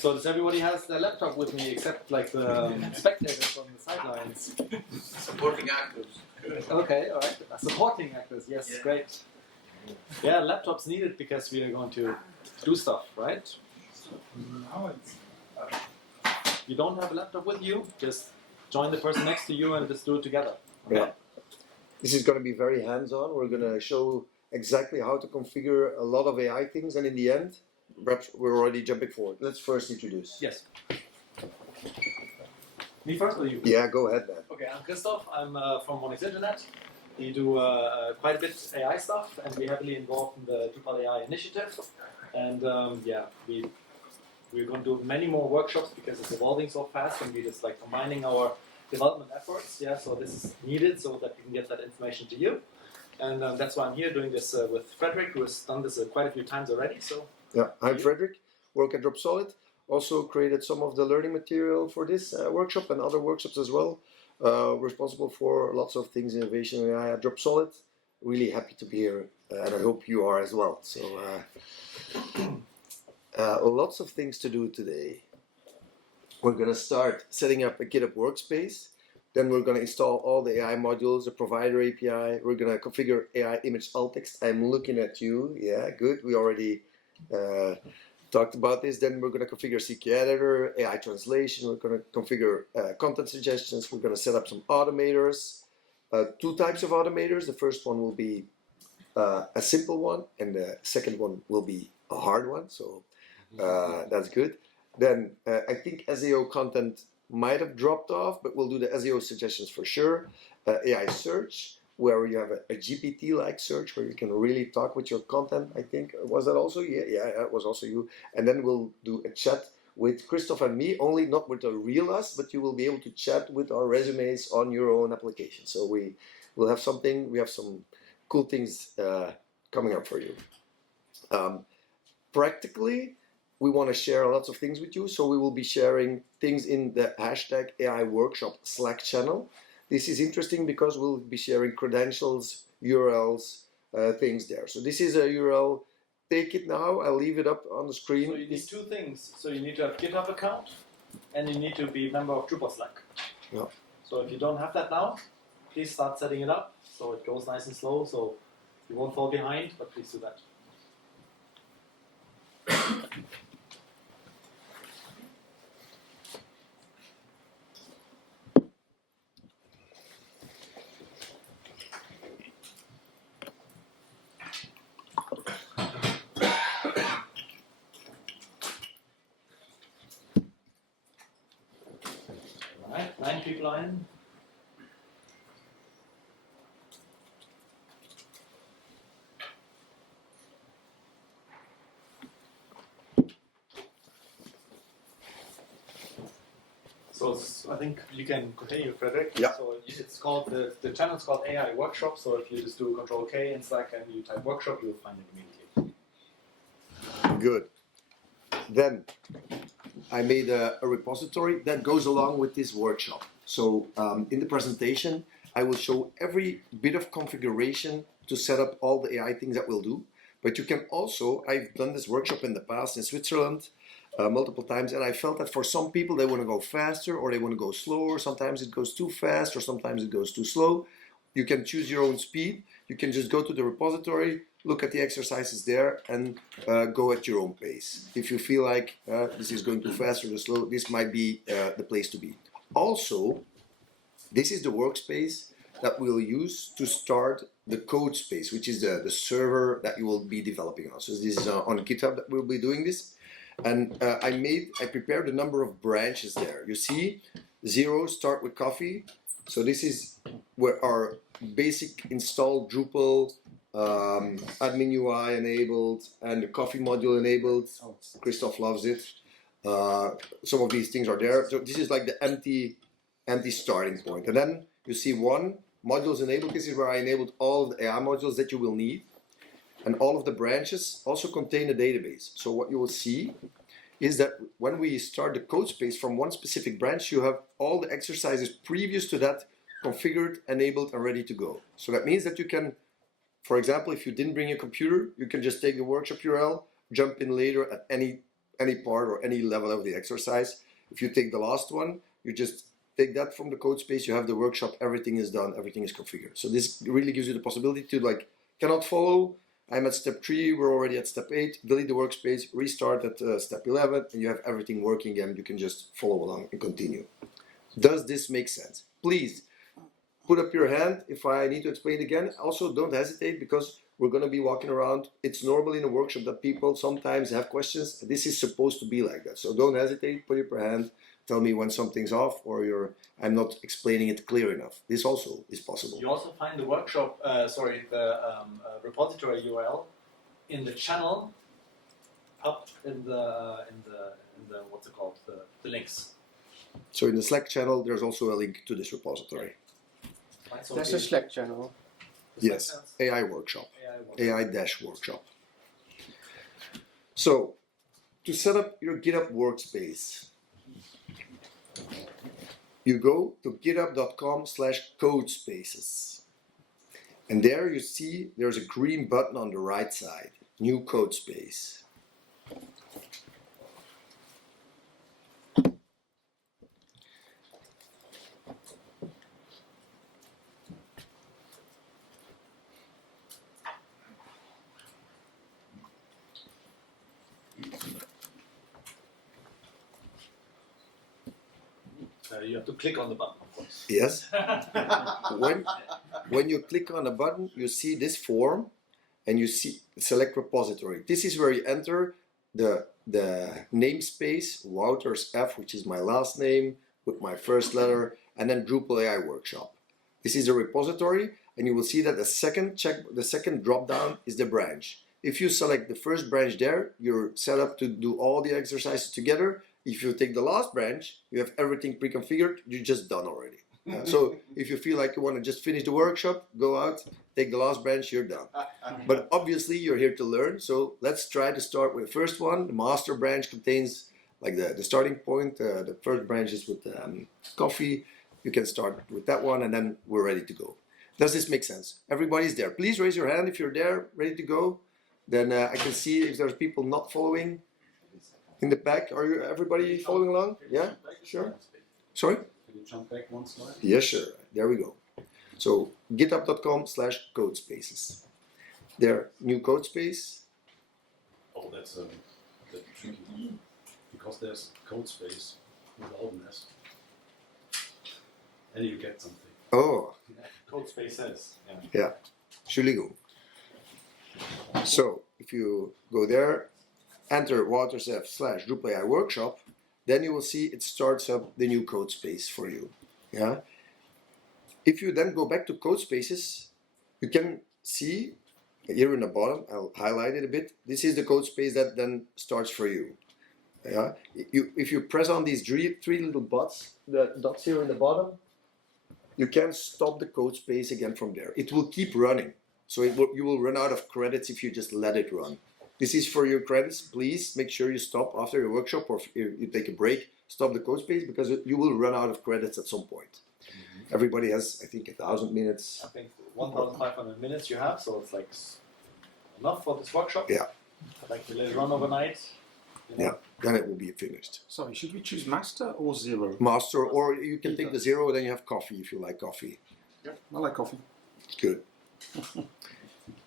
So does everybody has their laptop with me except like the spectators on the sidelines? Supporting actors. Okay, all right. Supporting actors, yes, Yeah. great. Yeah, laptops needed because we are going to do stuff, right? You don't have a laptop with you, just join the person next to you and just do it together. Okay? Yeah. This is going to be very hands-on. We're going to show exactly how to configure a lot of AI things, and in the end, perhaps we're already jumping forward. Let's first introduce. Yes. Me first or you? Yeah, go ahead, man. Okay, I'm Christoph. I'm from Wouters Internet. We do quite a bit AI stuff, and we're heavily involved in the Drupal AI initiative. And yeah, we're going to do many more workshops because it's evolving so fast, and we're just like combining our development efforts. Yeah, so this is needed so that we can get that information to you. And that's why I'm here doing this with Frederik, who has done this quite a few times already. So yeah, I'm Frederik, work at Drupal. Also created some of the learning material for this workshop and other workshops as well. Responsible for lots of things, innovation in AI at Drupal. Really happy to be here, and I hope you are as well. So lots of things to do today. We're going to start setting up a GitHub workspace. Then we're going to install all the AI modules, the provider API. We're going to configure AI image alt text. I'm looking at you. Yeah, good. We already talked about this. Then we're going to configure CK editor, AI translation. We're going to configure content suggestions. We're going to set up some automators. Two types of automators. The first one will be a simple one, and the second one will be a hard one. So that's good. Then I think SEO content might have dropped off, but we'll do the SEO suggestions for sure. AI search, where you have a GPT-like search where you can really talk with your content, I think. Was that also? Yeah, it was also you. And then we'll do a chat with Christoph and me, only not with the real us, but you will be able to chat with our resumes on your own application. So we will have something, we have some cool things coming up for you. Practically, we want to share lots of things with you, so we will be sharing things in the hashtag AI Workshop Slack channel. This is interesting because we'll be sharing credentials, URLs, things there. So this is a URL. Take it now. I'll leave it up on the screen. So you need two things. So you need to have a GitHub account, and you need to be a member of Drupal Slack. Yeah. So if you don't have that now, please start setting it up so it goes nice and slow, so you won't fall behind, but please do that. Right, 9 people are in. So I think you can continue, Frederik. Yeah. So it's called the channel is called AI Workshop. So if you just do Control K in Slack and you type workshop, you'll find it immediately. Good. Then I made a repository that goes along with this workshop. So in the presentation, I will show every bit of configuration to set up all the AI things that we'll do. But you can also, I've done this workshop in the past in Switzerland multiple times, and I felt that for some people they want to go faster or they want to go slower. Sometimes it goes too fast or sometimes it goes too slow. You can choose your own speed. You can just go to the repository, look at the exercises there, and go at your own pace. If you feel like this is going too fast or too slow, this might be the place to be. Also, this is the workspace that we'll use to start the code space, which is the server that you will be developing on. So this is on GitHub that we'll be doing this. And I prepared a number of branches there. You see, 0, start with coffee. So this is where our basic installed Drupal admin UI enabled and the coffee module enabled. Christoph loves it. Some of these things are there. So this is like the empty starting point. And then you see 1, modules enabled. This is where I enabled all of the AI modules that you will need. And all of the branches also contain a database. So what you will see is that when we start the code space from one specific branch, you have all the exercises previous to that configured, enabled, and ready to go. So that means that you can, for example, if you didn't bring your computer, you can just take the workshop URL, jump in later at any part or any level of the exercise. If you take the last one, you just take that from the code space, you have the workshop, everything is done, everything is configured. So this really gives you the possibility to like, cannot follow, I'm at step 3, we're already at step 8, delete the workspace, restart at step 11, and you have everything working and you can just follow along and continue. Does this make sense? Please put up your hand if I need to explain again. Also, don't hesitate because we're going to be walking around. It's normal in a workshop that people sometimes have questions. This is supposed to be like that. So don't hesitate, put up your hand, tell me when something's off or I'm not explaining it clear enough. This also is possible. You also find the workshop, the repository URL in the channel up in the what's it called, the links. So in the Slack channel, there's also a link to this repository. Right, so There's a Slack channel. Yes, AI workshop, AI AI-workshop. So to set up your GitHub workspace, you go to github.com/codespaces. And there you see there's a green button on the right side, new code space. You have to click on the button, of course. Yes. when you click on a button, you see this form and you see select repository. This is where you enter the namespace, Wouters F, which is my last name with my first letter, and then Drupal AI workshop. This is a repository, and you will see that the second drop down is the branch. If you select the first branch there, you're set up to do all the exercises together. If you take the last branch, you have everything pre-configured, you're just done already. So if you feel like you want to just finish the workshop, go out, take the last branch, you're done. But obviously you're here to learn, so let's try to start with the first one. The master branch contains like the starting point. The first branch is with coffee. You can start with that one and then we're ready to go. Does this make sense? Everybody's there. Please raise your hand if you're there, ready to go. Then I can see if there's people not following. In the back, are you everybody following along? Yeah, sure. Sorry? Can you jump back one slide? Yes, sure. There we go. So github.com/codespaces. There, new code space. Oh, that's tricky. Because there's code space without an S. And you get something. Oh, Code spaces. yeah. Entschuldigung. So if you go there, enter Wouters F/Drupal AI workshop, then you will see it starts up the new code space for you. Yeah. If you then go back to code spaces, you can see here in the bottom, I'll highlight it a bit. This is the code space that then starts for you. Yeah. If you press on these three little dots, the dots here in the bottom, you can stop the code space again from there. It will keep running. So you will run out of credits if you just let it run. This is for your credits. Please make sure you stop after your workshop or if you take a break, stop the code space because you will run out of credits at some point. Mm-hmm. Everybody has, I think, 1,000 minutes. I think 1,500 minutes you have, so it's like enough for this workshop. Yeah. Like you let it run overnight. Yeah, then it will be finished. Sorry, should we choose master or zero? Master, or you can take the 0, then you have coffee if you like coffee. Yeah, I like coffee. Good.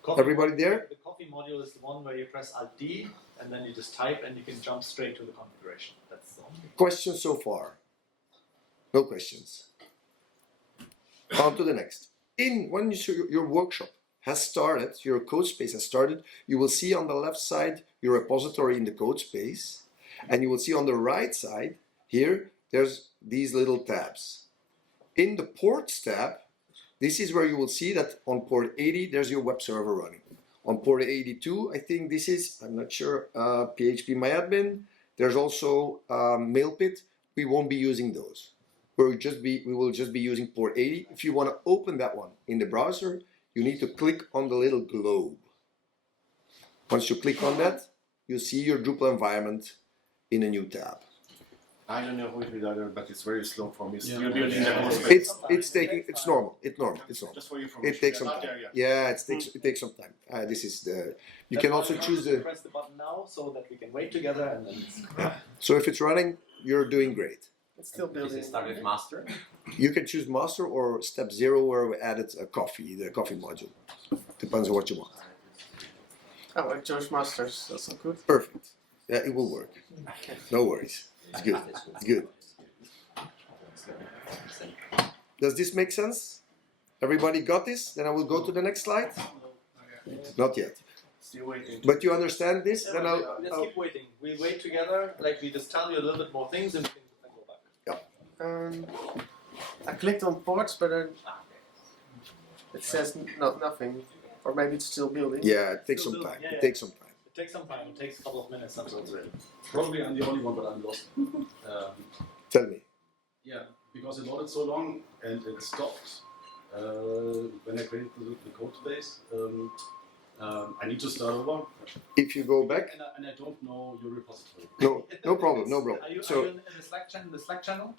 Coffee, Everybody there? The coffee module is the one where you press Alt-D and then you just type and you can jump straight to the configuration. That's the only. Questions so far? No questions. On to the next. When your workshop has started, your code space has started, you will see on the left side your repository in the code space, and you will see on the right side here, there's these little tabs. In the ports tab, this is where you will see that on port 80, there's your web server running. On port 82, I think this is, I'm not sure, PHP MyAdmin. There's also MailPit. We won't be using those. We will just be using port 80. If you want to open that one in the browser, you need to click on the little globe. Once you click on that, you see your Drupal environment in a new tab. I don't know who it will either, but it's very slow for me. Yeah. Still building the whole space. It's normal. It's normal. Just for information. It takes we some are not time. there yet. Yeah, it takes some time. This is the. You can That's why also we choose wanted to the. press the button now so that we can wait together and then. So if it's running, you're doing great. It's still building. Start with master. You can choose master or step 0 where we added a coffee, the coffee module. Depends on what you want. Oh, I chose masters. That's not good. Perfect. Yeah, it will work. No worries. It's good. It's good. Does this make sense? Everybody got this? Then I will go to the next slide. Not yet. Still waiting. But you understand this? Then Let's I'll keep waiting. We wait together, like we just tell you a little bit more things and we can go back. I clicked on ports, but it says nothing. Or maybe it's still building. yeah, it takes some time. It takes some time. It takes some time. It takes a couple of minutes until it's ready. Probably I'm the only one, but I'm lost. Tell me. Yeah, because it loaded so long and it stopped when I created the code base. I need to start over, If you go back, and I don't know your repository. no problem, no problem. Are you So in the Slack channel?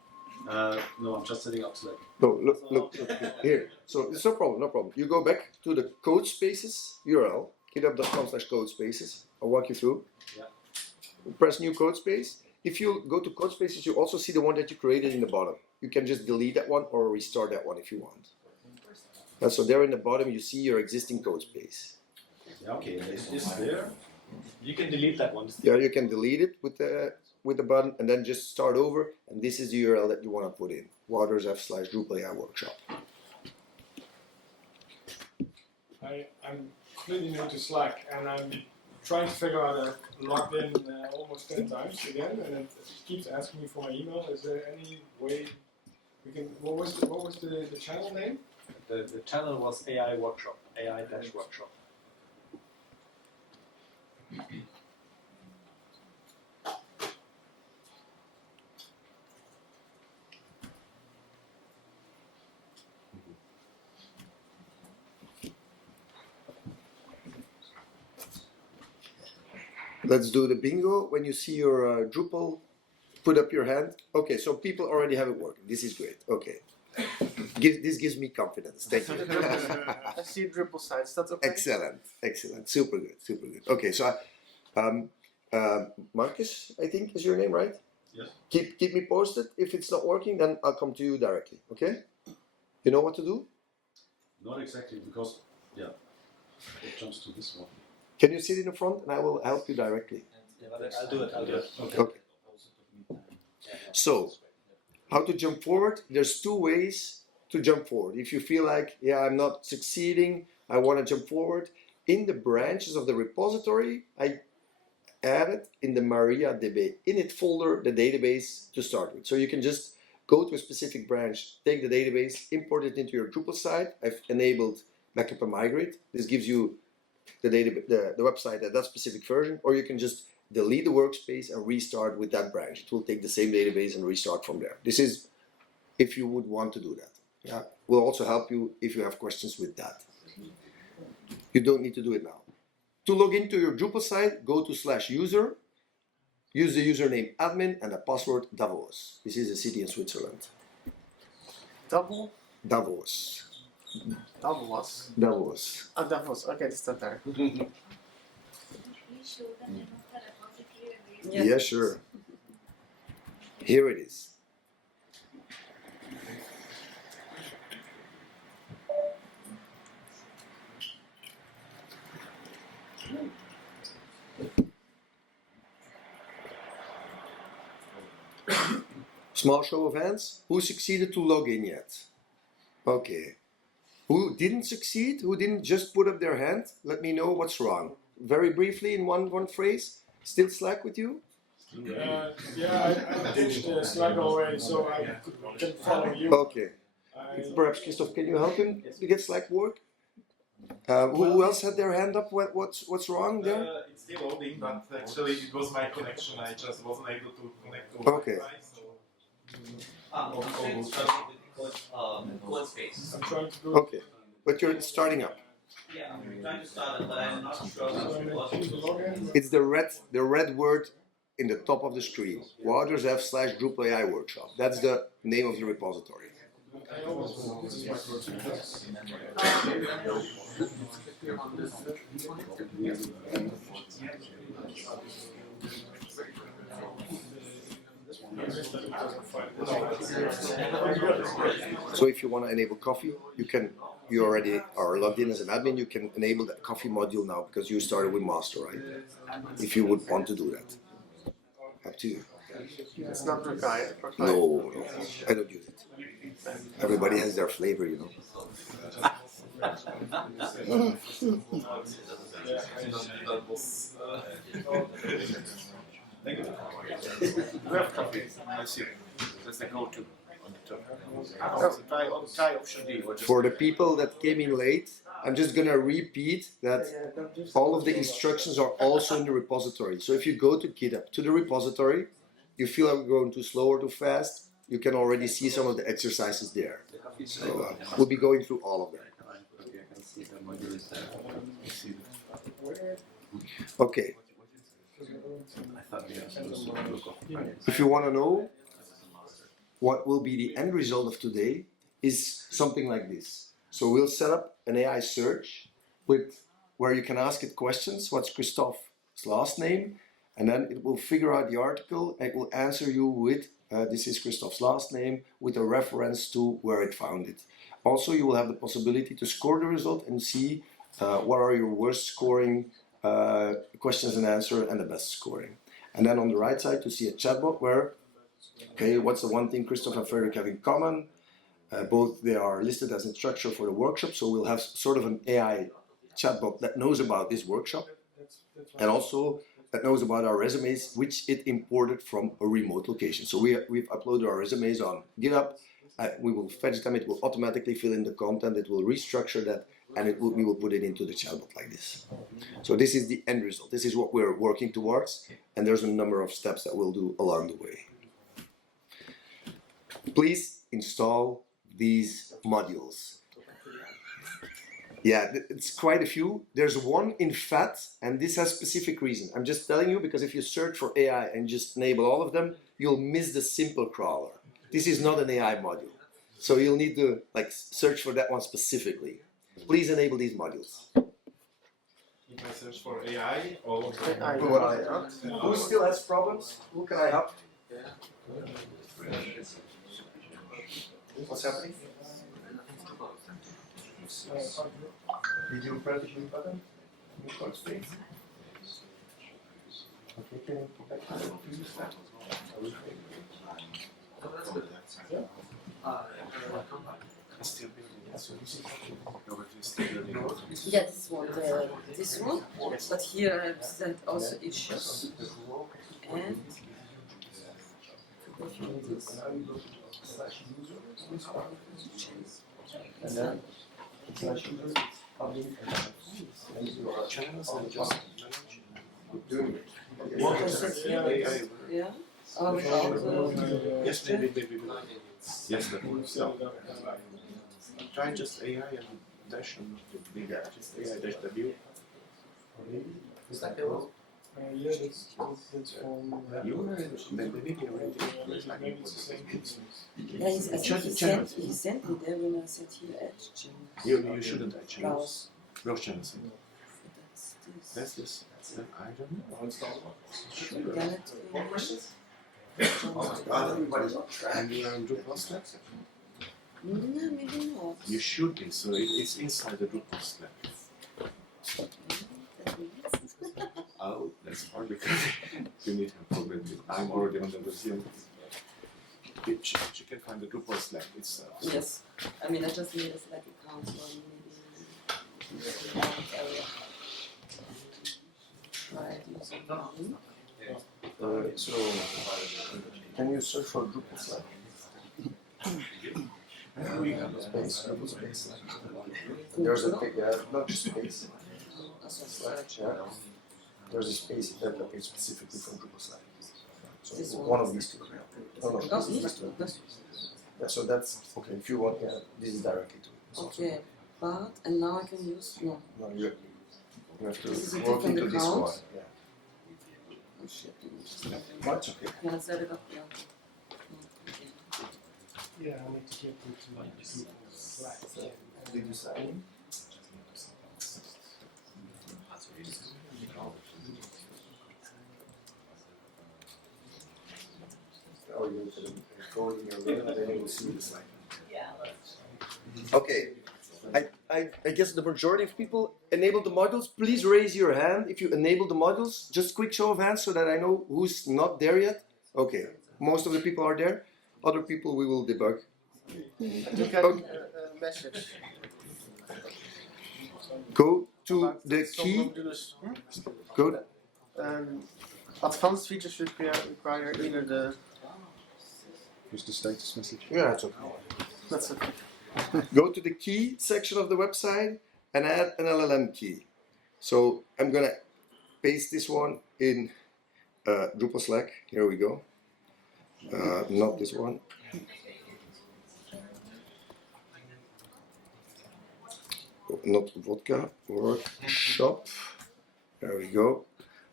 No, I'm just setting up Slack. no, look here. So it's no problem. You go back to the code spaces URL, github.com/code spaces. I'll walk you through. Yeah. Press new code space. If you go to code spaces, you also see the one that you created in the bottom. You can just delete that one or restart that one if you want. So there in the bottom, you see your existing code space. Yeah, okay, it's there. You can delete that one. Yeah, you can delete it with the button and then just start over. And this is the URL that you want to put in: Wouters f/Drupal AI workshop. I'm completely new to Slack, and I'm trying to figure out a logged in almost 10 times again, and it keeps asking me for my email. Is there any way we can? What was the channel name? The channel was AI workshop, AI-workshop. Let's do the bingo. When you see your Drupal, put up your hand. Okay, so people already have it working. This is great. Okay. This gives me confidence. Thank you. I see Drupal sites. That's okay. Excellent. Super good. Okay, so Marcus, I think is your name, right? Yes. Keep me posted. If it's not working, then I'll come to you directly. Okay? You know what to do? Not exactly, because, yeah, it jumps to this one. Can you sit in the front and I will help you directly? Yeah, but I'll do it. Okay. So, how to jump forward? There's 2 ways to jump forward. If you feel like, yeah, I'm not succeeding, I want to jump forward. In the branches of the repository, I added in the MariaDB init folder the database to start with. So you can just go to a specific branch, take the database, import it into your Drupal site. I've enabled backup and migrate. This gives you the website at that specific version, or you can just delete the workspace and restart with that branch. It will take the same database and restart from there. This is if you would want to do that. Yeah, we'll also help you if you have questions with that. You don't need to do it now. To log into your Drupal site, go to /user, use the username admin and the password Davos. This is a city in Switzerland. Double? Davos. Davos. Davos. Oh, Davos. Okay, it's not there. Yeah, sure. Here it is. Small show of hands. Who succeeded to log in yet? Okay. Who didn't succeed? Who didn't just put up their hand? Let me know what's wrong. Very briefly in one phrase. Still Slack with you? Yeah, I ditched Slack already, so I can follow you. Okay. Perhaps Christoph, can you help him to get Slack work? Who else had their hand up? What's wrong there? It's still loading, but actually it was my connection. I just wasn't able to connect to Okay. Wi-Fi, so Code space. I'm trying to do Okay. But you're starting up. Yeah, I'm trying to start it, but I'm not sure so how I'm it going to choose was. login. It's the red word in the top of the screen. Wouters F/Drupal AI workshop. That's the name of the repository. This is my first class. So if you want to enable coffee, you can. You already are logged in as an admin. You can enable that coffee module now because you started with master, right? If you would want to do that, up to you. It's not required. No, I don't use it. Everybody has their flavor, you know. We have coffee. I see. That's the go-to. Try option D. For the people that came in late, I'm just gonna repeat that all of the instructions are also in the repository. So if you go to GitHub, to the repository, you feel like we're going too slow or too fast, you can already see some of the exercises there. So we'll be going through all of them. Okay. If you want to know what will be the end result of today, is something like this. So we'll set up an AI search with where you can ask it questions. What's Christoph's last name? And then it will figure out the article and it will answer you with this is Christoph's last name with a reference to where it found it. Also, you will have the possibility to score the result and see what are your worst scoring questions and answer and the best scoring. And then on the right side, you see a chatbot where, okay, what's the one thing Christoph and Frederik have in common? Both they are listed as instructor for the workshop, so we'll have sort of an AI chatbot that knows about this workshop and also that knows about our resumes, which it imported from a remote location. So we've uploaded our resumes on GitHub. We will fetch them, it will automatically fill in the content, it will restructure that, and we will put it into the chatbot like this. So this is the end result. This is what we're working towards, and there's a number of steps that we'll do along the way. Please install these modules. Yeah, it's quite a few. There's one in FAT, and this has specific reason. I'm just telling you because if you search for AI and just enable all of them, you'll miss the simple crawler. This is not an AI module. So you'll need to search for that one specifically. Please enable these modules. If I search for AI or Who still has problems? Who can I help? What's happening? Did you press the blue button? Okay, can you put back to the previous step? Yeah, this one, but here I have sent also issues. And then slash user channels and just doing it. yeah. Yes, maybe. Yes, try just AI and dash and just AI dash W. Is that the one? Yeah, that's from. Yeah, he sent me there when I said here at You shouldn't add channels. No channels. That's this. I don't know. More questions? Everybody's on track. And you are in Drupal Slack? No, maybe not. You should be, so it's inside the Drupal Slack. Oh, that's hard because you need to program it. I'm already on the museum. You can find the Drupal Slack itself. Yes, I mean I just made a Slack account, so maybe in that area. Try using So, can you search for Drupal Slack? We have a space, Drupal space. There's a big, not just space. Slash, yeah. There's a space that appears specifically from Drupal Slack. So one of these two. No, these two. Yeah, so that's okay. If you want, this is directly to it. okay, but and now I can use No, you have to this is a work different into this account. one. Yeah. Oh shit. Much okay. Yeah, set it up. Yeah. Yeah, I need to get to Slack. Did you sign? Oh, you can go in your mail and then you will see the slide. Okay. I guess the majority of people enable the modules. Please raise your hand if you enable the modules. Just quick show of hands so that I know who's not there yet. Okay. Most of the people are there. Other people we will debug. You get a message. Go to about the some key. modules. Go. Advanced features require either the. Here's the status message. Yeah, that's okay. That's okay. Go to the key section of the website and add an LLM key. So I'm gonna paste this one in Drupal Slack. Here we go. Not this one. Not vodka, workshop. There we go.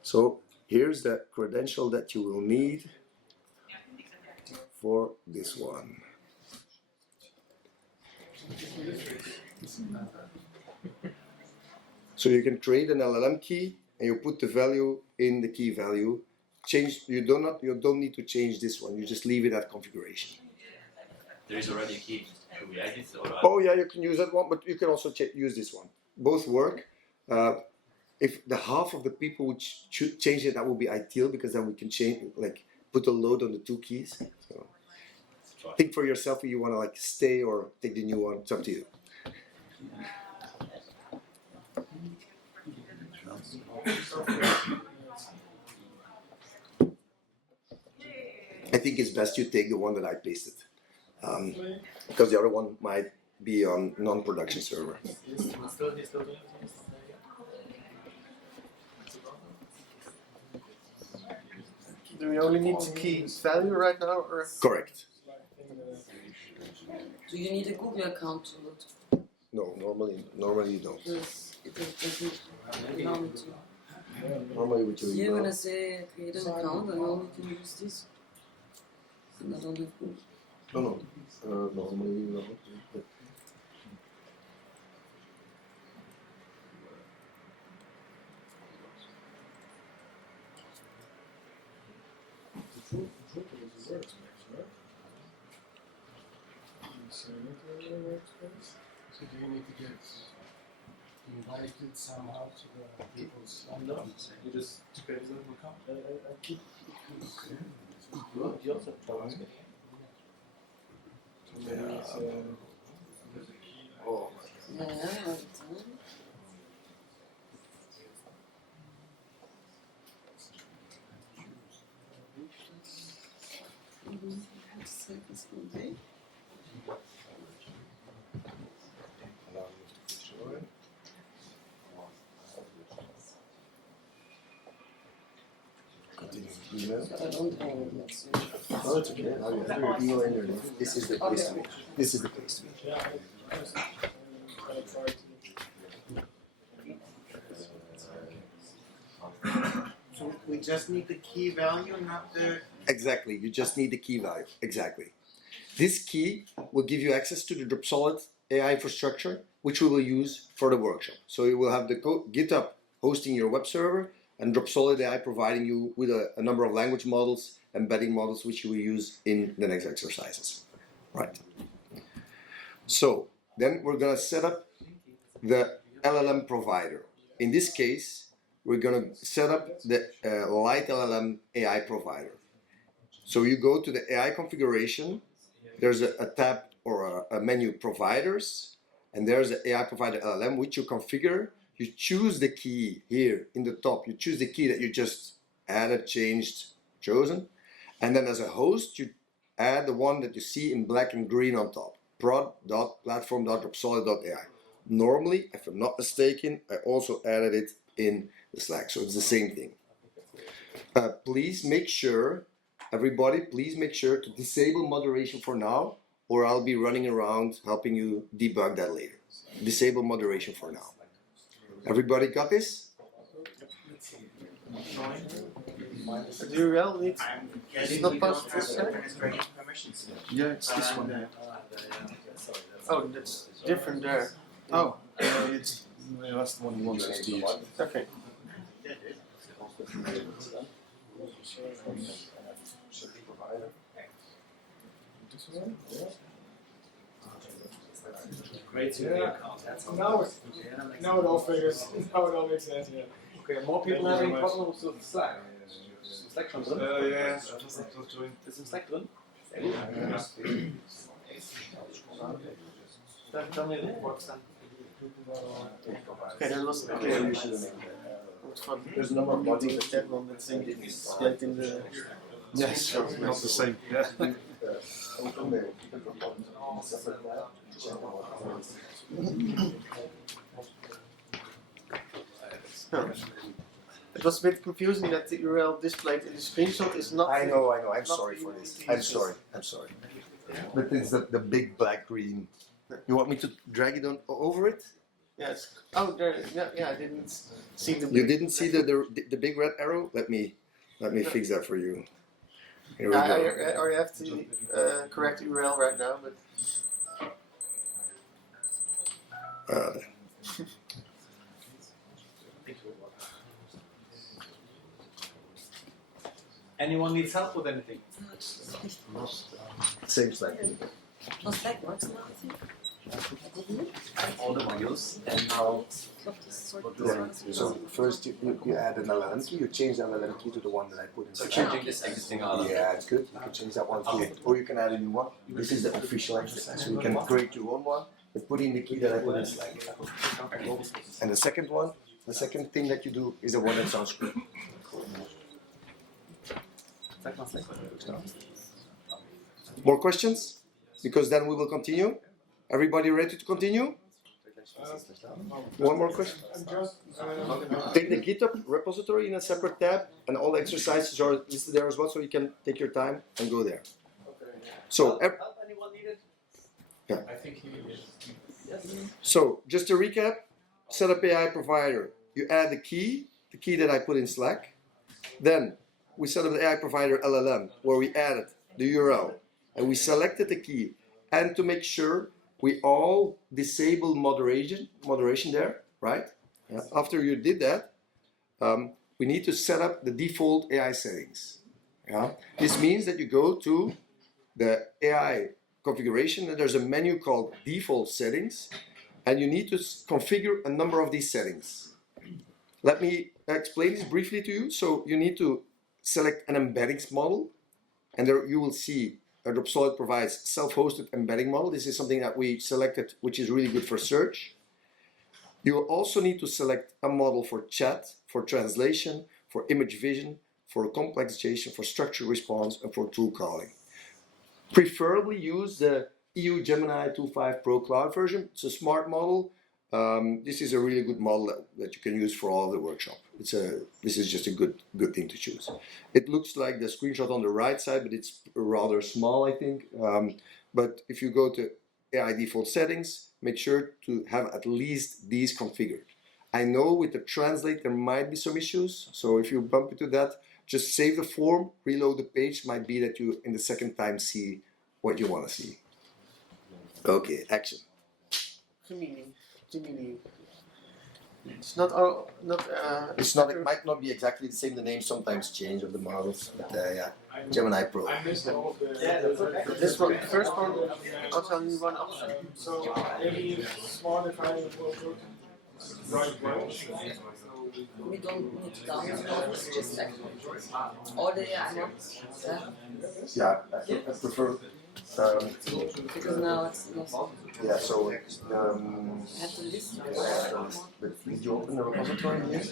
So here's the credential that you will need for this one. So you can create an LLM key and you put the value in the key value. You don't need to change this one. You just leave it at configuration. There is already a key. Should we add it or? Oh yeah, you can use that one, but you can also use this one. Both work. If the half of the people would change it, that would be ideal because then we can put a load on the two keys. So think for yourself if you want to stay or take the new one. It's up to you. I think it's best you take the one that I pasted, because the other one might be on non-production server. Do we only need the key value right now, or? Correct. Do you need a Google account to it? No, normally you don't. Yes, it doesn't allow me to. Normally with your Here, when I email. say create an account, I only can use this. And I don't have Google. No. Normally you don't. So do you need to get invited somehow to the people's number? You just create a Zoom account. I keep You also have Oh. Yeah, all the time. Seconds will be. Email. I don't have it yet. So. Oh, it's okay. Now you have your email and your name. This is the place to be. This is the place to be. yeah, I try to. So we just need the key value, not the. Exactly. You just need the key value. Exactly. This key will give you access to the Drupal AI infrastructure, which we will use for the workshop. So you will have the GitHub hosting your web server and Drupal AI providing you with a number of language models, embedding models, which you will use in the next exercises. Right. So then we're going to set up the LLM provider. In this case, we're going to set up the Light LLM AI provider. So you go to the AI configuration, there's a tab or a menu providers, and there's the AI provider LLM, which you configure. You choose the key here in the top. You choose the key that you just added, changed, chosen. And then as a host, you add the one that you see in black and green on top, prod.platform.drupal.ai. Normally, if I'm not mistaken, I also added it in the Slack, so it's the same thing. Please make sure, everybody, please make sure to disable moderation for now, or I'll be running around helping you debug that later. Disable moderation for now. Everybody got this? The URL needs is not passed to the site? Yeah, it's this one. Oh, that's different there. Oh, it's that's the one he wants us to use. Okay. Great to Yeah. Now it all figures. Now it all makes sense. Yeah. Okay, more people Thank you having very much. problems with Slack. Is Slack schon drin? Yeah, just joined. Ist im Slack drin? Tell me the works then. Okay, that was clear. What's fun? There's a number of bodies that that one that's yet in the. Yes, not the same. Yeah. It was a bit confusing that the URL displayed in the screenshot is not. I know. I'm not sorry the for one this. to I'm use. sorry. But it's the big black green. You want me to drag it on over it? Yes. Oh, there. Yeah, I didn't see the. You didn't see the big red arrow? Let me fix that for you. Here we go. I have to correct the URL right now, but. Anyone needs help with anything? Same Slack. No, Slack works now, I think. All the modules, and now Yeah. So first you add an LLM key. You change the LLM key to the one that I put in. so changing this existing LLM. Yeah, it's good. You can change that one too. Okay. Or you can add a new one. This is the official exercise. So you can create your own one, but put in the key that I put in Slack. And the second one, the second thing that you do is the one that's on screen. More questions? Because then we will continue. Everybody ready to continue? One more question? I'm just. Take the GitHub repository in a separate tab, and all the exercises are listed there as well, so you can take your time and go there. So, Help anyone needed? I think he is. so just to recap, set up AI provider. You add the key that I put in Slack. Then we set up the AI provider LLM, where we added the URL, and we selected the key. And to make sure we all disable moderation there, right? Yeah. After you did that, we need to set up the default AI settings. Yeah. This means that you go to the AI configuration, and there's a menu called default settings, and you need to configure a number of these settings. Let me explain this briefly to you. So you need to select an embeddings model, and there you will see Drupal provides self-hosted embedding model. This is something that we selected, which is really good for search. You will also need to select a model for chat, for translation, for image vision, for complexization, for structured response, and for tool calling. Preferably use the EU Gemini 2.5 Pro Cloud version. It's a smart model. This is a really good model that you can use for all of the workshop. This is just a good thing to choose. It looks like the screenshot on the right side, but it's rather small, I think. But if you go to AI default settings, make sure to have at least these configured. I know with the translate there might be some issues, so if you bump into that, just save the form, reload the page. Might be that you in the second time see what you want to see. Okay, action. Gemini. It's not all, It's not. It might not be exactly the same. The names sometimes change of the models. But yeah, Gemini Pro. I missed all of the. Yeah, that's okay. this one, the first one, also only one option. So maybe it's smart if I will put right one. We don't need to download all this, just like all the AI ones. Yeah, I prefer. Because now it's not. Yeah, so I have to listen. but did you open the repository here?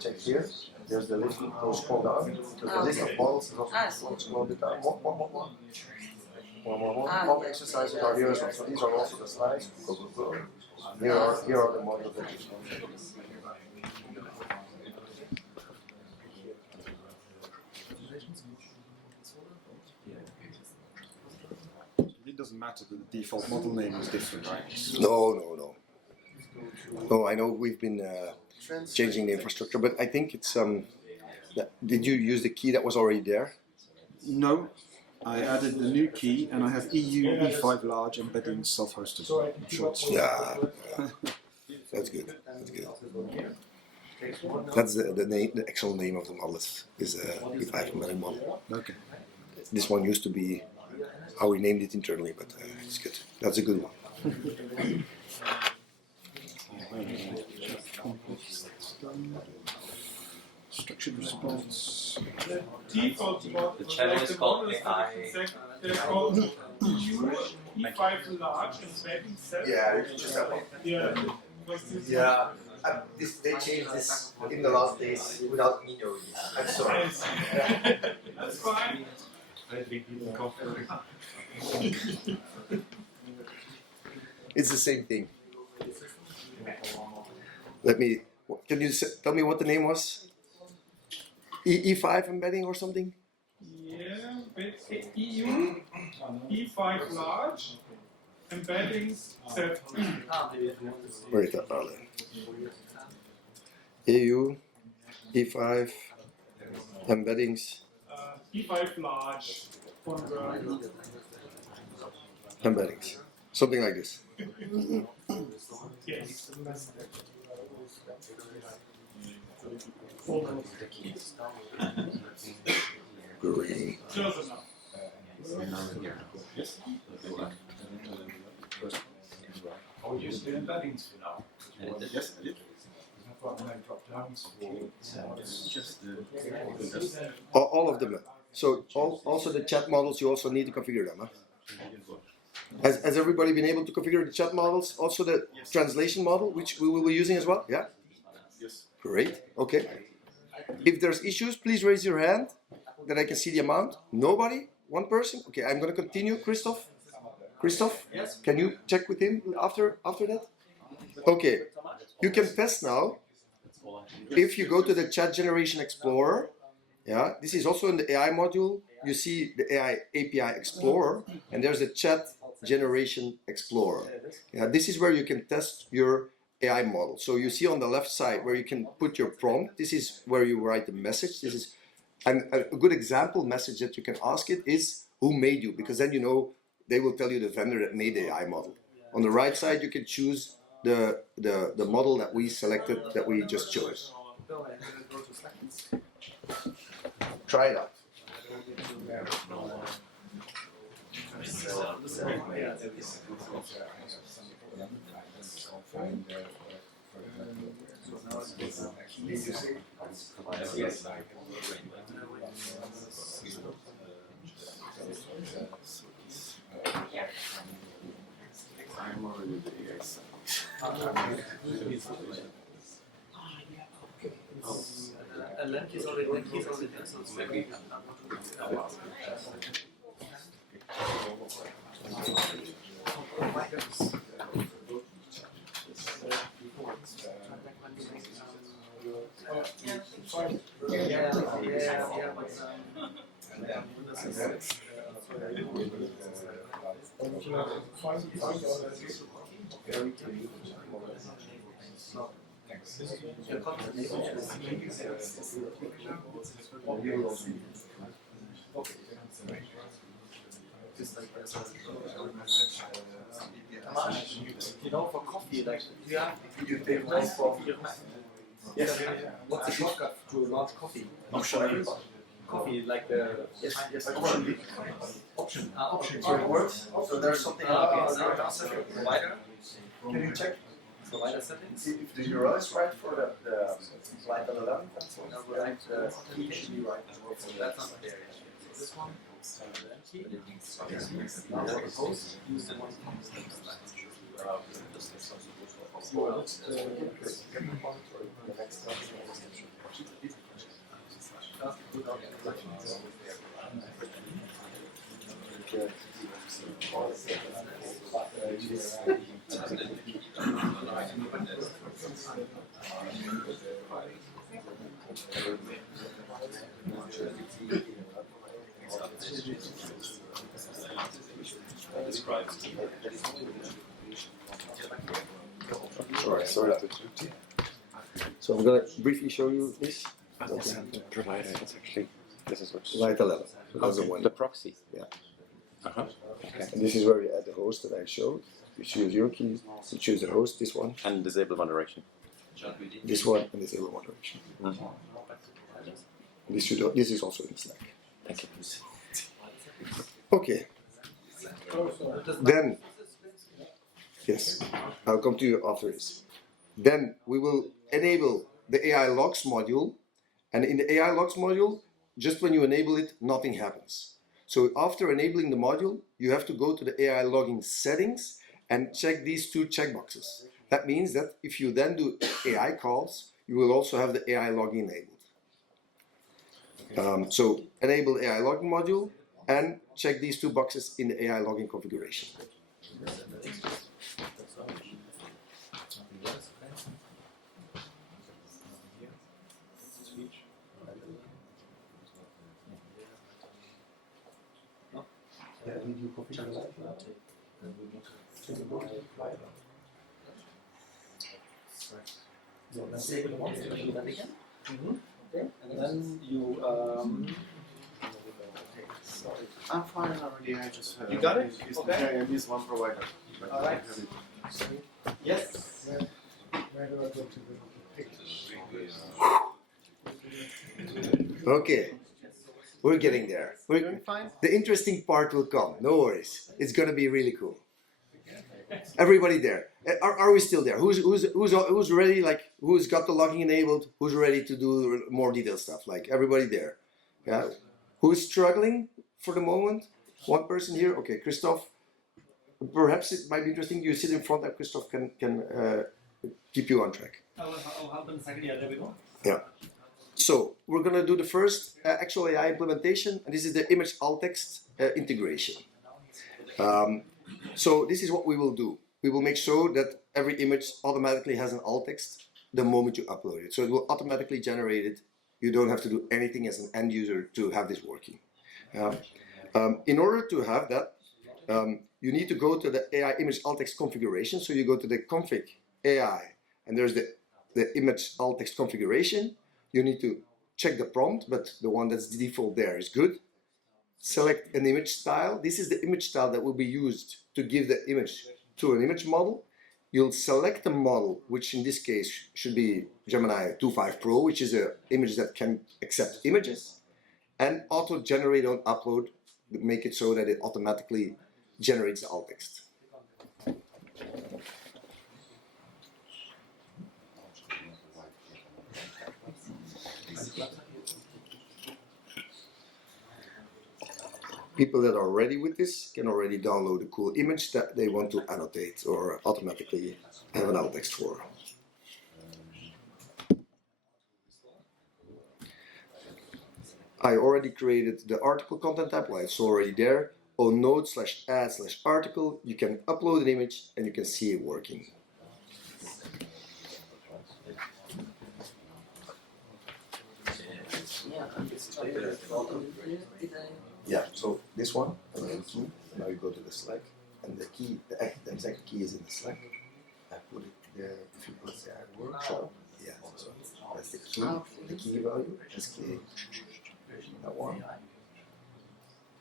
Check here. There's the list. Go scroll down. The list of models is also scroll it down. One. More exercises are here as well. So these are also the slides. Here are the models that you It doesn't matter that the default model name is different, right? No. No, I know we've been changing the infrastructure, but I think it's Did you use the key that was already there? No, I added the new key, and I have EU E5 large embedding self-hosted. I'm sure it's Yeah, that's good. That's good. That's the name. The actual name of the model is E5 embedding model. okay. This one used to be how we named it internally, but it's good. That's a good one. Structured response. The default model, The channel like is the called model is AI. they're called EU E5 large and embedding set. Yeah, you can just have one. Yeah. Because this Yeah, they changed this in the last days without me knowing. I'm sorry. That's fine. It's the same thing. Can you tell me what the name was? E5 embedding or something? Yeah, but EU E5 large embeddings set. Where is that darling? EU E5 embeddings E5 large von embeddings. Something like this. yes. Great. Close enough. How use the embeddings for now? Yes, I did. All of them. So also the chat models, you also need to configure them. Huh? Has everybody been able to configure the chat models? Also the translation model, which we will be using as well? Yeah? Yes. Great. Okay. If there's issues, please raise your hand that I can see the amount. Nobody? One person? Okay, I'm going to continue. Christoph? Christoph? Yes. Can you check with him after that? Okay. You can test now. If you go to the Chat Generation Explorer, yeah, this is also in the AI module. You see the AI API Explorer, and there's a Chat Generation Explorer. Yeah, this is where you can test your AI model. So you see on the left side where you can put your prompt. This is where you write the message. This is a good example message that you can ask it is who made you, because then you know they will tell you the vendor that made the AI model. On the right side, you can choose the model that we selected, that we just chose. Try it out. I'm already the AI side. And then he's already done, so maybe. You know, for coffee, like, you take one for yes. What's the shortcut to launch coffee? Coffee, like the option. Option. So it works. So there's something like provider. Can you check provider settings? See if the URL is right for the flight on 11. That's one. Right. The key should be right. That's not there yet. This one. Now for the post, use the one. Sorry. So I'm going to briefly show you this. Okay. Provider, it's actually, this is what's... Right 11. So that's the one. The proxy. Yeah. Uh-huh. Okay. And this is where you add the host that I showed. You choose your key, you choose the host, this one. And disable moderation. This one, and disable moderation. Mm-hmm. This is also in Slack. Thank you. Okay. Then, yes, I'll come to you after this. Then we will enable the AI logs module, and in the AI logs module, just when you enable it, nothing happens. So after enabling the module, you have to go to the AI logging settings and check these two checkboxes. That means that if you then do AI calls, you will also have the AI logging enabled. So enable the AI logging module and check these two boxes in the AI logging configuration. Okay, and then you I'm fine already. I just You got it? Okay. Yeah, I use one provider. All right. Yes. Where do I go to the pictures? Okay, we're getting there. Doing fine? The interesting part will come. No worries. It's gonna be really cool. Everybody there? Are we still there? Who's ready? Like, who's got the logging enabled? Who's ready to do more detailed stuff? Like, everybody there? Yeah. Who's struggling for the moment? One person here. Okay, Christoph. Perhaps it might be interesting. You sit in front, and Christoph can keep you on track. I'll help in a second. Yeah, there we go. Yeah. So we're gonna do the first actual AI implementation, and this is the image alt text integration. So this is what we will do. We will make sure that every image automatically has an alt text the moment you upload it. So it will automatically generate it. You don't have to do anything as an end user to have this working. In order to have that, you need to go to the AI image alt text configuration. So you go to the config AI, and there's the image alt text configuration. You need to check the prompt, but the one that's default there is good. Select an image style. This is the image style that will be used to give the image to an image model. You'll select a model, which in this case should be Gemini 2.5 Pro, which is an image that can accept images, and auto-generate on upload, make it so that it automatically generates the alt text. People that are ready with this can already download a cool image that they want to annotate or automatically have an alt text for. I already created the article content tab, well, it's already there. On node/add/article, you can upload an image and you can see it working. Yeah, so this one, and then key, now you go to the Slack, and the key, the exact key is in the Slack. I put it there, if you put the workshop, yeah, so that's the key value, that's key, that one.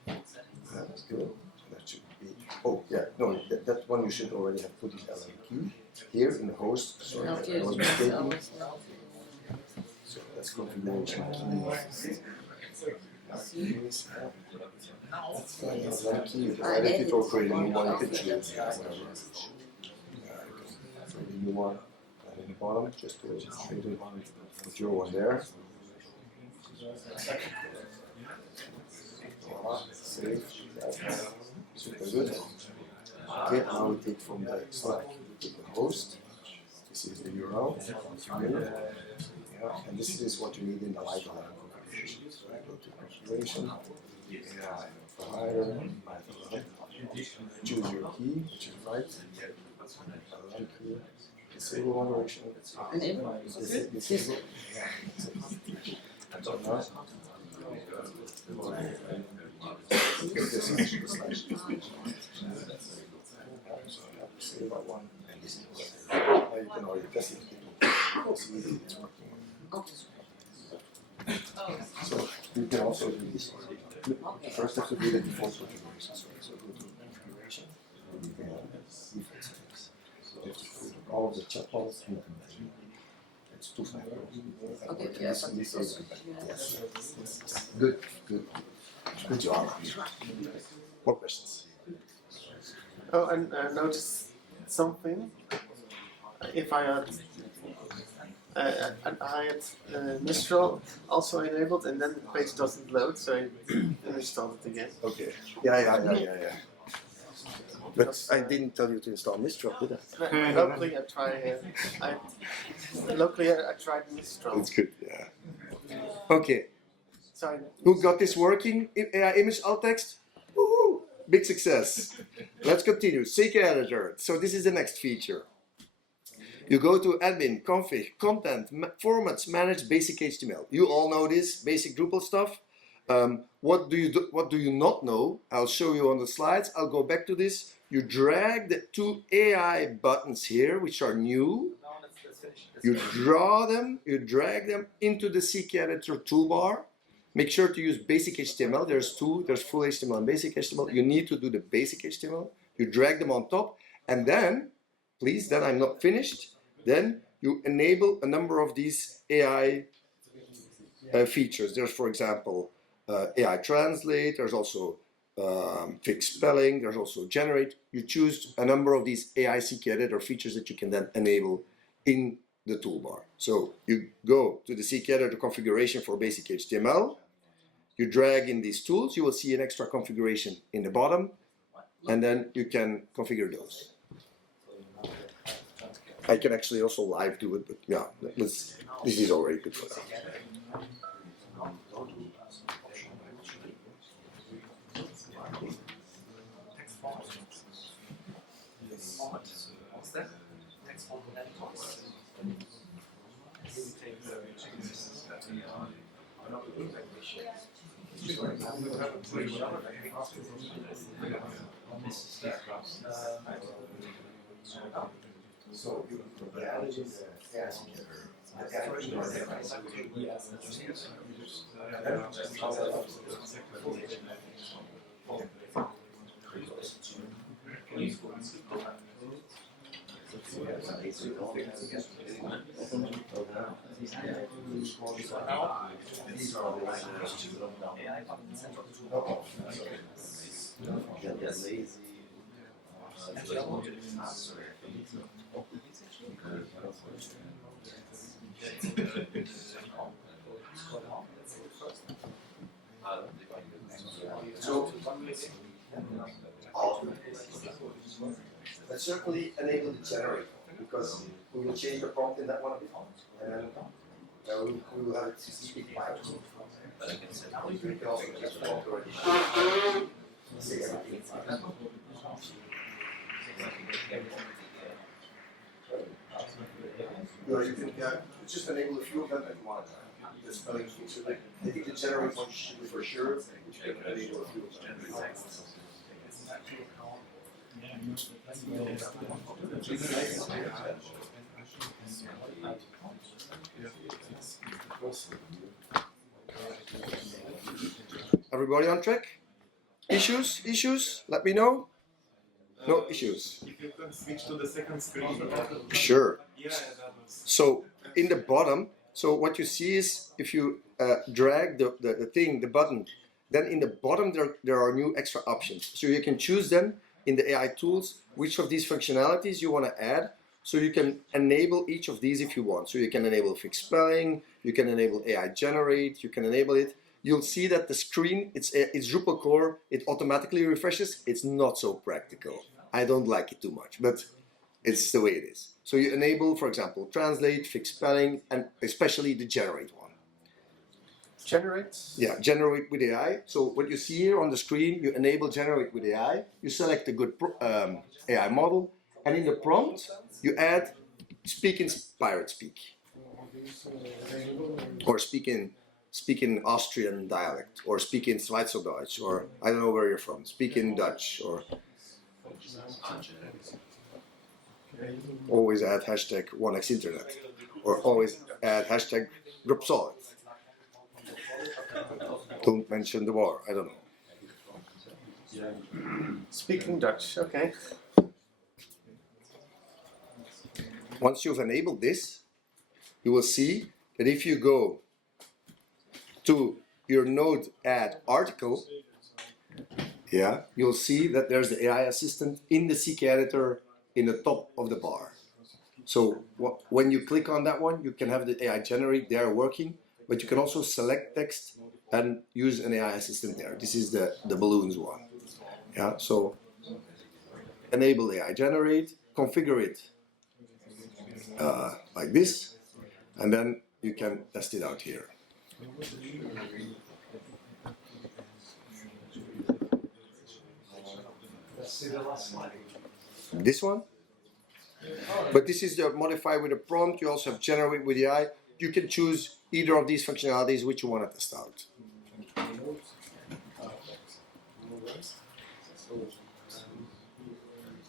That's good, that should be, oh yeah, no, that one you should already have put it as a key, here in the host, sorry, I was mistaken. So that's configuration key. I edit or create a new one, you can choose. Create a new one, and in the bottom, just put your one there. Voila, save, super good. Okay, now we take from the Slack, take the host. This is the URL, and this is what you need in the live configuration. So I go to configuration, provider, choose your key, which is right, key, disable moderation, disable. Save that one, and this is you can already test it. It's working. do the default configuration. So go to configuration. Default settings. So you have to put all of the chat balls in. It's 250. Okay, yeah, but This it's is also, yes. Good, good. Good job. More questions? Oh, and notice something. If I had Mistral also enabled, and then the page doesn't load, so I install it again. Okay. Yeah. But I didn't tell you to install Mistral, did I? Locally, I tried Mistral. That's good. Yeah. Okay. So Who got this working? AI image alt text? Woohoo! Big success. Let's continue. CK editor. So this is the next feature. You go to admin, config, content, formats, manage basic HTML. You all know this basic Drupal stuff. What do you not know? I'll show you on the slides. I'll go back to this. You drag the two AI buttons here, which are new. You draw them, you drag them into the CK editor toolbar. Make sure to use basic HTML. There's two, there's full HTML and basic HTML. You need to do the basic HTML. You drag them on top, and then, please, then I'm not finished. Then you enable a number of these AI features. There's, for example, AI translate. There's also fix spelling. There's also generate. You choose a number of these AI CK editor features that you can then enable in the toolbar. So you go to the CK editor configuration for basic HTML. You drag in these tools. You will see an extra configuration in the bottom, and then you can configure those. I can actually also live do it, but yeah, this is already good for now. So you manage the task So let's certainly enable the generate because we will change the prompt in that one, and we will have it speak by you can just enable a few of them at one time. The spelling feature, I think the generate one should be for sure, but you can enable a few of them. Everybody on track? Issues? Let me know. No issues. If you can switch to the second screen. Sure. Yeah, that was. So in the bottom, so what you see is if you drag the button, then in the bottom there are new extra options. So you can choose then in the AI tools which of these functionalities you want to add. So you can enable each of these if you want. So you can enable fixed spelling, you can enable AI generate, you can enable it. You'll see that the screen, it's Drupal core, it automatically refreshes. It's not so practical. I don't like it too much, but it's the way it is. So you enable, for example, translate, fix spelling, and especially the generate one. Generate? Yeah, generate with AI. So what you see here on the screen, you enable generate with AI. You select a good AI model, and in the prompt, you add speak in pirate speak, or speak in Austrian dialect, or speak in Schweizerdeutsch, or I don't know where you're from, speak in Dutch, or always add hashtag 1xInternet, or always add hashtag Drupsolid. Don't mention the war, I don't know. Speaking Dutch, okay. Once you've enabled this, you will see that if you go to your node add article, yeah, you'll see that there's the AI assistant in the CK editor in the top of the bar. So when you click on that one, you can have the AI generate there working, but you can also select text and use an AI assistant there. This is the balloons one. Yeah, so enable AI generate, configure it like this, and then you can test it out here. This one? But this is the modify with a prompt. You also have generate with AI. You can choose either of these functionalities which you want to test out.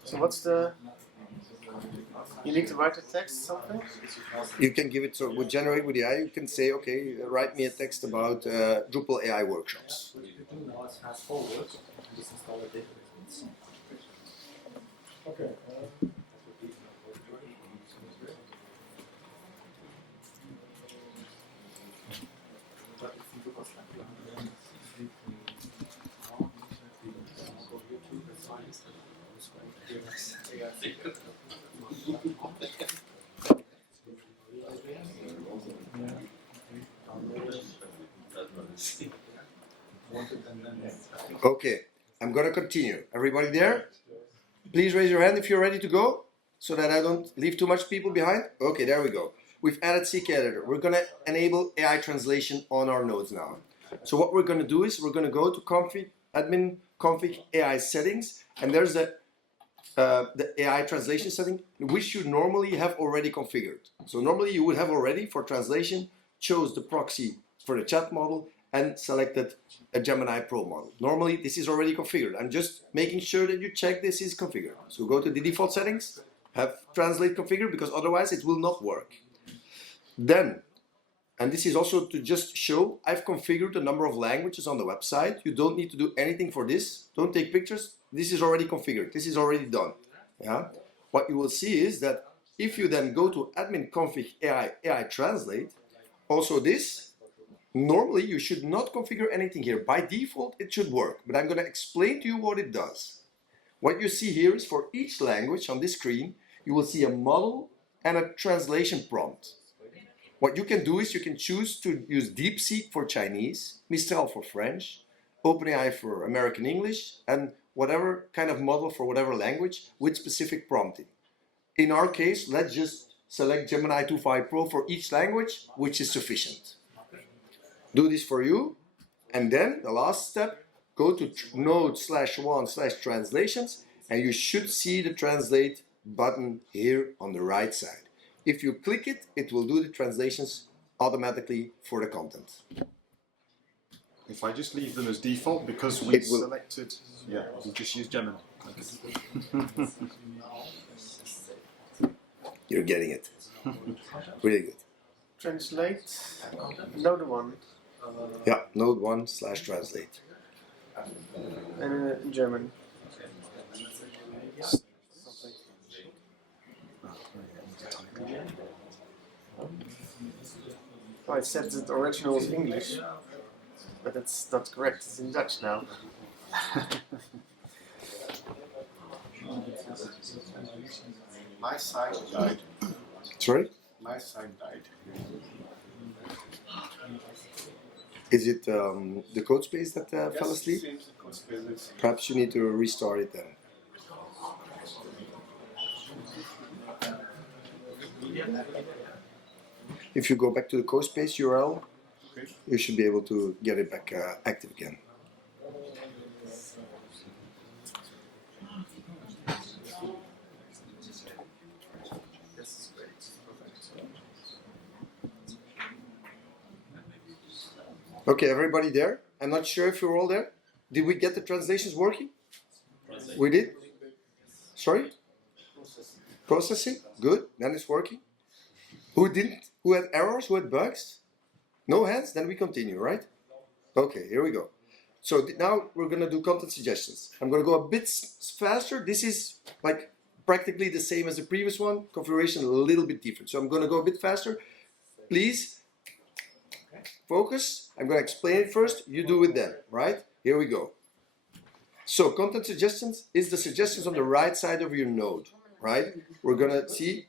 So what's the... You need to write a text, something? You can give it, so with generate with AI, you can say, okay, write me a text about Drupal AI workshops. Okay. Okay, I'm going to continue. Everybody there? Please raise your hand if you're ready to go, so that I don't leave too much people behind. Okay, there we go. We've added CK Editor. We're going to enable AI translation on our nodes now. So what we're going to do is we're going to go to admin config AI settings, and there's the AI translation setting, which you normally have already configured. So normally you would have already, for translation, chose the proxy for the chat model and selected a Gemini Pro model. Normally this is already configured. I'm just making sure that you check this is configured. So go to the default settings, have translate configured, because otherwise it will not work. Then, and this is also to just show, I've configured a number of languages on the website. You don't need to do anything for this. Don't take pictures. This is already configured. This is already done. Yeah. What you will see is that if you then go to admin config AI translate, also this, normally you should not configure anything here. By default, it should work, but I'm going to explain to you what it does. What you see here is for each language on this screen, you will see a model and a translation prompt. What you can do is you can choose to use DeepSeek for Chinese, Mistral for French, OpenAI for American English, and whatever kind of model for whatever language with specific prompting. In our case, let's just select Gemini 2.5 Pro for each language, which is sufficient. Do this for you, and then the last step, go to node/1/translations, and you should see the translate button here on the right side. If you click it, it will do the translations automatically for the content. If I just leave them as default, because we've selected, yeah, we'll just use Gemini. Okay. You're getting it. Really good. Translate, node 1. Yeah, node 1/translate. And in German. Oh, it said that the original was English, but that's not correct. It's in Dutch now. My site died. Sorry? My site died. Is it the code space that fell asleep? Seems the code space is. Perhaps you need to restart it then. If you go back to the code space URL, you should be able to get it back active again. Okay, everybody there? I'm not sure if you're all there. Did we get the translations working? We did? Sorry? Processing? Good, then it's working. Who didn't? Who had errors? Who had bugs? No hands? Then we continue, right? Okay, here we go. So now we're going to do content suggestions. I'm going to go a bit faster. This is like practically the same as the previous one. Configuration a little bit different. So I'm going to go a bit faster. Please focus. I'm going to explain it first. You do it then, right? Here we go. So content suggestions is the suggestions on the right side of your node, right? We're going to see,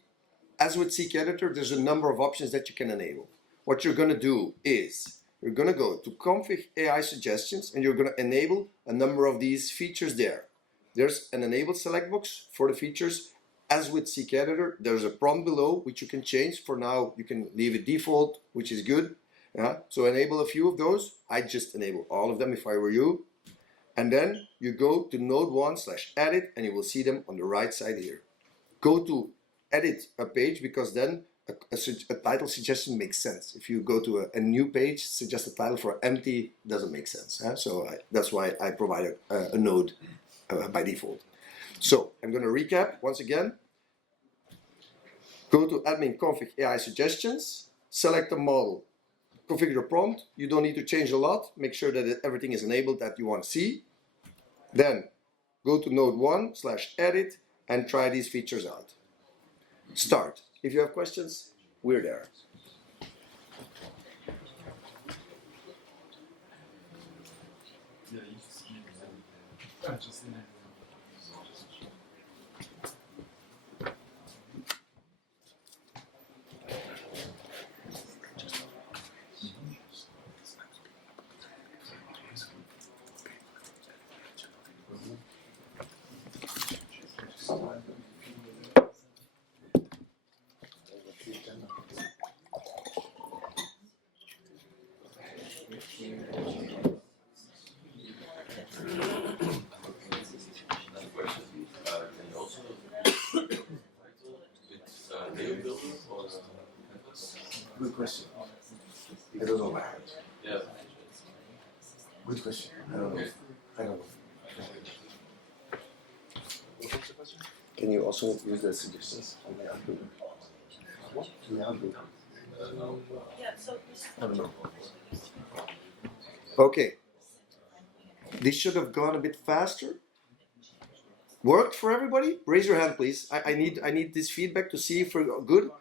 as with Seek Editor, there's a number of options that you can enable. What you're going to do is you're going to go to Config AI Suggestions and you're going to enable a number of these features there. There's an enable select box for the features. As with Seek Editor, there's a prompt below which you can change. For now, you can leave it default, which is good. So enable a few of those. I just enable all of them if I were you. And then you go to node 1/edit and you will see them on the right side here. Go to edit a page because then a title suggestion makes sense. If you go to a new page, suggest a title for empty doesn't make sense. So that's why I provide a node by default. So I'm going to recap once again. Go to admin config AI suggestions, select the model, configure the prompt. You don't need to change a lot. Make sure that everything is enabled that you want to see. Then go to node 1/edit and try these features out. Start. If you have questions, we're there. Good question. I don't know. Yeah. Good question. I don't know. I don't know. Can you also use the suggestions on the output? What? On the output? I don't know. Okay. This should have gone a bit faster. Worked for everybody? Raise your hand, please. I need this feedback to see if we're good.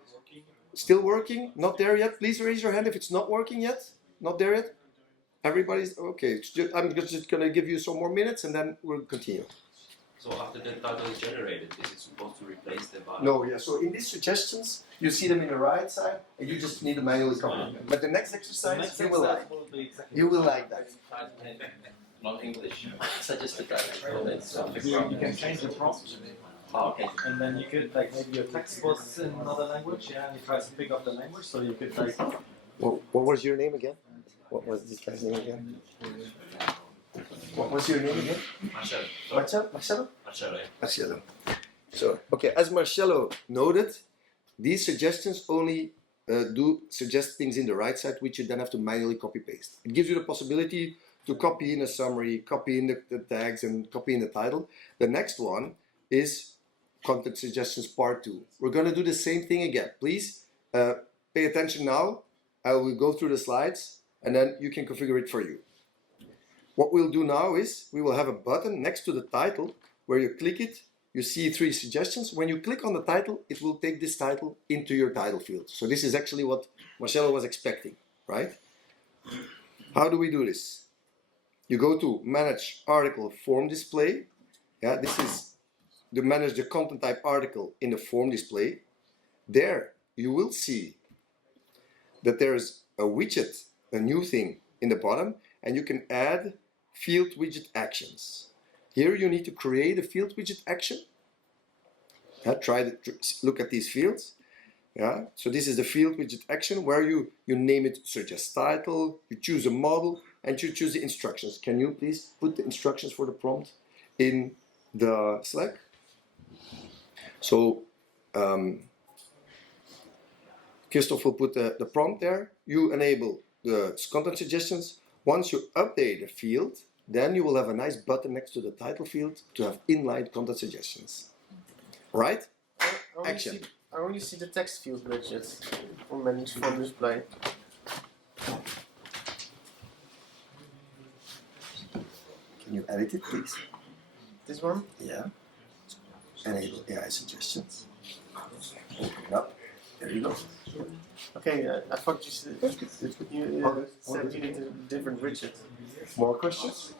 Still working? Not there yet? Please raise your hand if it's not working yet. Not there yet? Everybody's okay. I'm just going to give you some more minutes and then we'll continue. So after the title is generated, is it supposed to replace the body? No, yeah. So in these suggestions, you see them in the right side, and you just need to manually copy them. But the next exercise, you will like. You will like that. Not English. Suggested title. You can change the prompt. Oh, okay. And then you could, like, maybe your text was in another language, yeah, and you try to pick up the language, so you could, like... What was your name again? What was this guy's name again? What was your name again? Marcelo. Marcelo? Marcelo. Marcelo. So, okay, as Marcelo noted, these suggestions only do suggest things in the right side, which you then have to manually copy-paste. It gives you the possibility to copy in a summary, copy in the tags, and copy in the title. The next one is Content Suggestions Part 2. We're going to do the same thing again. Please pay attention now. I will go through the slides, and then you can configure it for you. What we'll do now is we will have a button next to the title where you click it, you see 3 suggestions. When you click on the title, it will take this title into your title field. So this is actually what Marcelo was expecting, right? How do we do this? You go to Manage Article Form Display. Yeah, this is to manage the content type article in the form display. There you will see that there is a widget, a new thing in the bottom, and you can add field widget actions. Here you need to create a field widget action. Try to look at these fields. Yeah, so this is the field widget action where you name it, suggest title, you choose a model, and you choose the instructions. Can you please put the instructions for the prompt in the Slack? So Christoph will put the prompt there. You enable the content suggestions. Once you update the field, then you will have a nice button next to the title field to have inline content suggestions. Right? Action. I only see the text field widget on manage form display. Can you edit it, please? This one? Yeah. Enable AI suggestions. Open it up. There you go. Okay, I thought you said you need a different widget. More questions?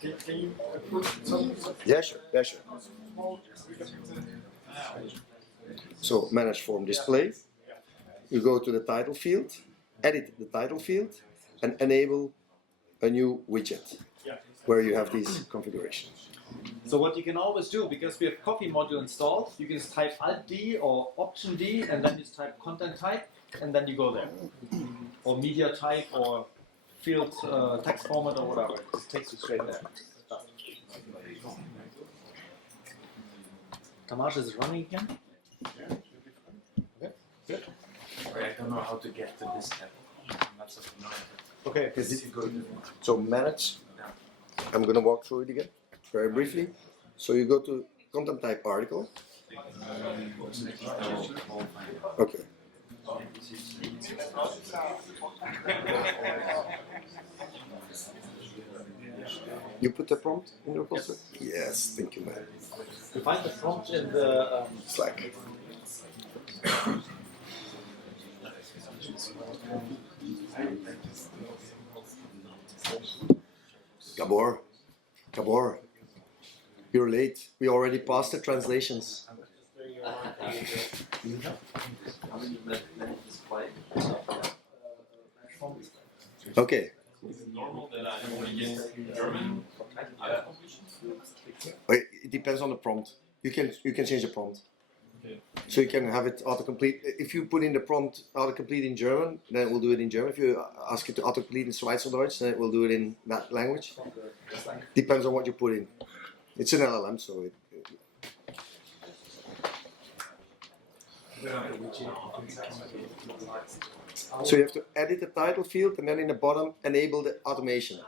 Can you put some? Yeah, sure. Yeah, sure. So manage form display. You go to the title field, edit the title field, and enable a new widget where you have these configurations. So what you can always do, because we have copy module installed, you can just type Alt D or Option D, and then just type content type, and then you go there. Or media type, or field text format, or whatever. It just takes you straight there. Tamás, is it running again? Okay, good. I don't know how to get to this step. That's Okay. So manage. I'm going to walk through it again, very briefly. So you go to content type article. Okay. You put the prompt in the repository? Yes, thank you, man. You find the prompt in the Slack. Gabor, you're late. We already passed the translations. Okay. Wait, it depends on the prompt. You can change the prompt. So you can have it autocomplete. If you put in the prompt autocomplete in German, then it will do it in German. If you ask it to autocomplete in Schweizerdeutsch, then it will do it in that language. Depends on what you put in. It's an LLM, so it. So you have to edit the title field, and then in the bottom enable the automation.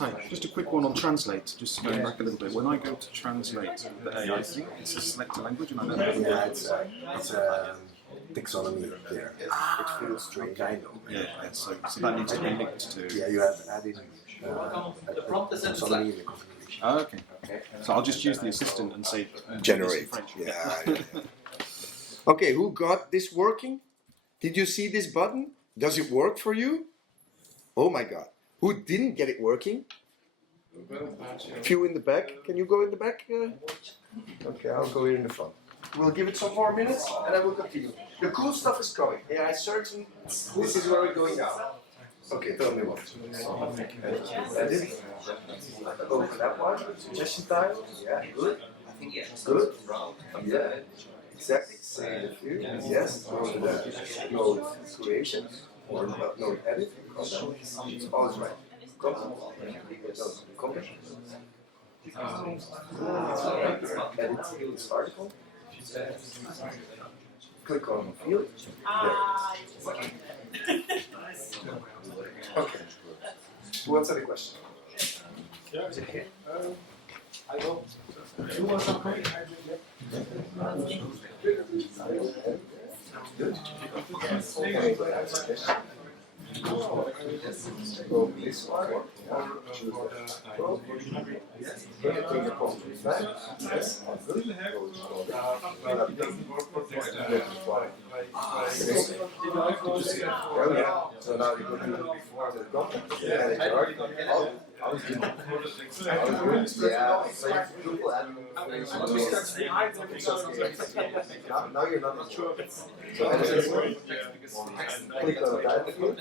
Hi, just a quick one on translate, just going back a little bit. When I go to translate the AI thing, it says select a language and I don't know. Yeah, it's a taxonomy there. It feels strange, I know. Yeah, so that needs to be linked to... Yeah, you have added the prompt is in Slack. taxonomy in the configuration. Oh, okay. So I'll just use the assistant and say... Generate. French. Yeah. Okay, who got this working? Did you see this button? Does it work for you? Oh my god. Who didn't get it working? Few in the back. Can you go in the back? Okay, I'll go here in the front. We'll give it some more minutes and then we'll continue. The cool stuff is coming. AI searching. This is where we're going now. Okay, tell me what. Edit. Open that one. Suggestion tile. Yeah, good. Good. Yeah. Exactly. Save a few. Yes. Go to the node creation or node edit. It's always right. Comment. Edit this article. Click on field. Okay. Who wants any question? Yeah. I go. You want some comment? Go this one or choose the prompt. Yes. So now you go to the content. Yeah, it's already I was good. Yeah, so Drupal now you're not sure. So click on the title field.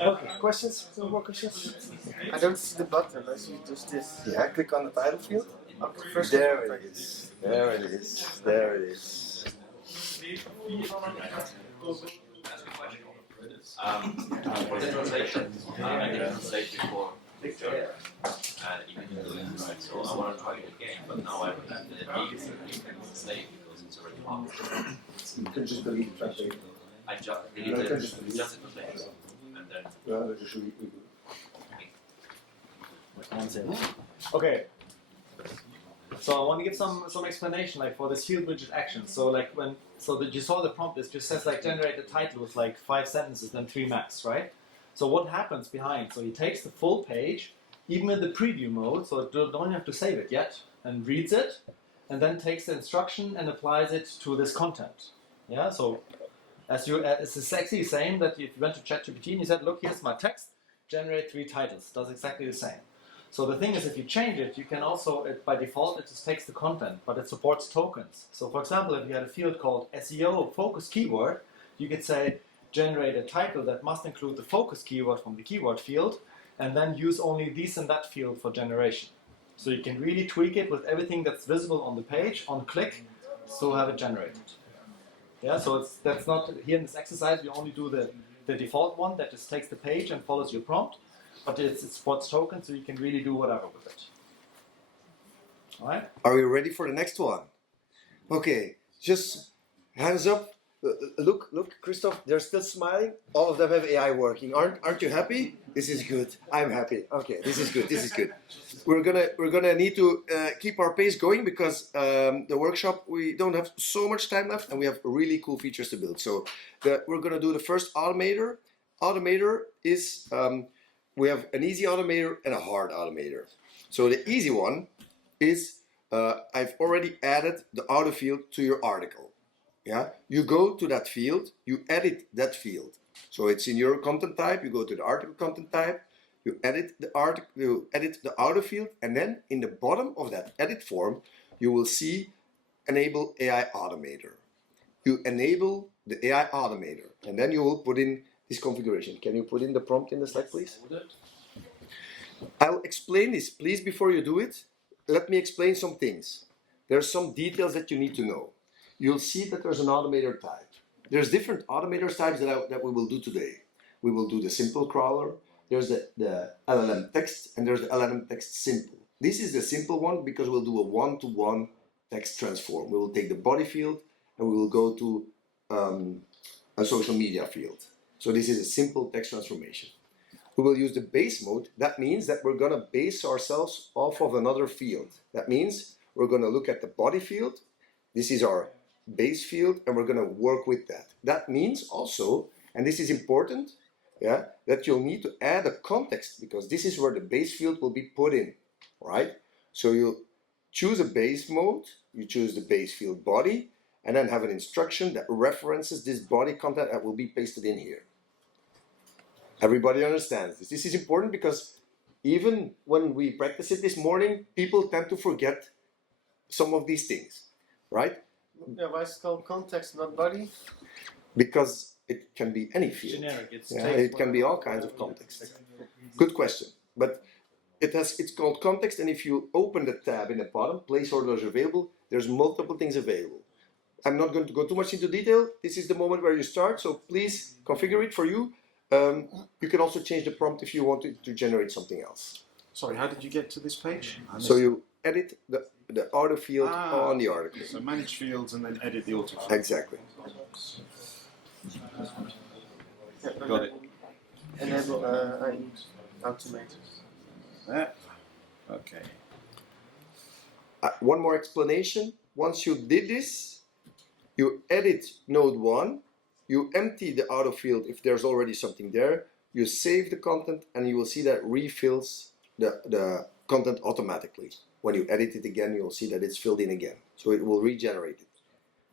Okay, questions? Some more questions? I don't see the button, I see just this. Yeah, click on the title field. Okay, first There it is. There it is. There it is. For the translation, I did translate before picture, even right. So I want to try it again, but now I will have the need to translate because it's already published. You can just delete the translation. I just deleted just the translation, and then. Yeah, that should be good. Okay. So I want to give some explanation like for this field widget action. So like you saw the prompt, it just says like generate a title with like 5 sentences, then 3 max, right? So what happens behind? So he takes the full page, even in the preview mode, so you don't have to save it yet, and reads it, and then takes the instruction and applies it to this content. Yeah. So it's exactly the same that if you went to ChatGPT and you said, look, here's my text, generate 3 titles. Does exactly the same. So the thing is, if you change it, you can also, by default, it just takes the content, but it supports tokens. So for example, if you had a field called SEO focus keyword, you could say, generate a title that must include the focus keyword from the keyword field, and then use only this and that field for generation. So you can really tweak it with everything that's visible on the page, on click, so have it generated. Yeah, so that's not, here in this exercise, we only do the default one that just takes the page and follows your prompt. But it supports tokens, so you can really do whatever with it. All right? Are we ready for the next one? Okay, just hands up. Look, Christoph, they're still smiling. All of them have AI working. Aren't you happy? This is good. I'm happy. Okay, this is good. This is good. We're gonna need to keep our pace going because the workshop, we don't have so much time left, and we have really cool features to build. So we're gonna do the first automator. Automator is we have an easy automator and a hard automator. So the easy one is I've already added the auto field to your article. Yeah, you go to that field, you edit that field. So it's in your content type. You go to the article content type, you edit the article, you edit the auto field, and then in the bottom of that edit form, you will see enable AI automator. You enable the AI automator, and then you will put in this configuration. Can you put in the prompt in the Slack, please? I'll explain this, please, before you do it. Let me explain some things. There are some details that you need to know. You'll see that there's an automator type. There's different automator types that we will do today. We will do the simple crawler, there's the LLM text, and there's the LLM text simple. This is the simple one because we'll do a one-to-one text transform. We will take the body field and we will go to a social media field. So this is a simple text transformation. We will use the base mode. That means that we're going to base ourselves off of another field. That means we're going to look at the body field. This is our base field, and we're going to work with that. That means also, and this is important, yeah, that you'll need to add a context because this is where the base field will be put in, right? So you choose a base mode, you choose the base field body, and then have an instruction that references this body content that will be pasted in here. Everybody understands this. This is important because even when we practice it this morning, people tend to forget some of these things, right? Yeah, why is it called context, not body? Because it can be any field. Generic. It can be all kinds of context. Good question. But it's called context, and if you open the tab in the bottom, placeholders available, there's multiple things available. I'm not going to go too much into detail. This is the moment where you start, so please configure it for you. You can also change the prompt if you want it to generate something else. Sorry, how did you get to this page? So you edit the auto field on the article. So manage fields and then edit the auto field. Exactly. Got it. Enable automate. Yeah. Okay. One more explanation. Once you did this, you edit node 1, you empty the auto field if there's already something there, you save the content, and you will see that it refills the content automatically. When you edit it again, you'll see that it's filled in again. So it will regenerate it.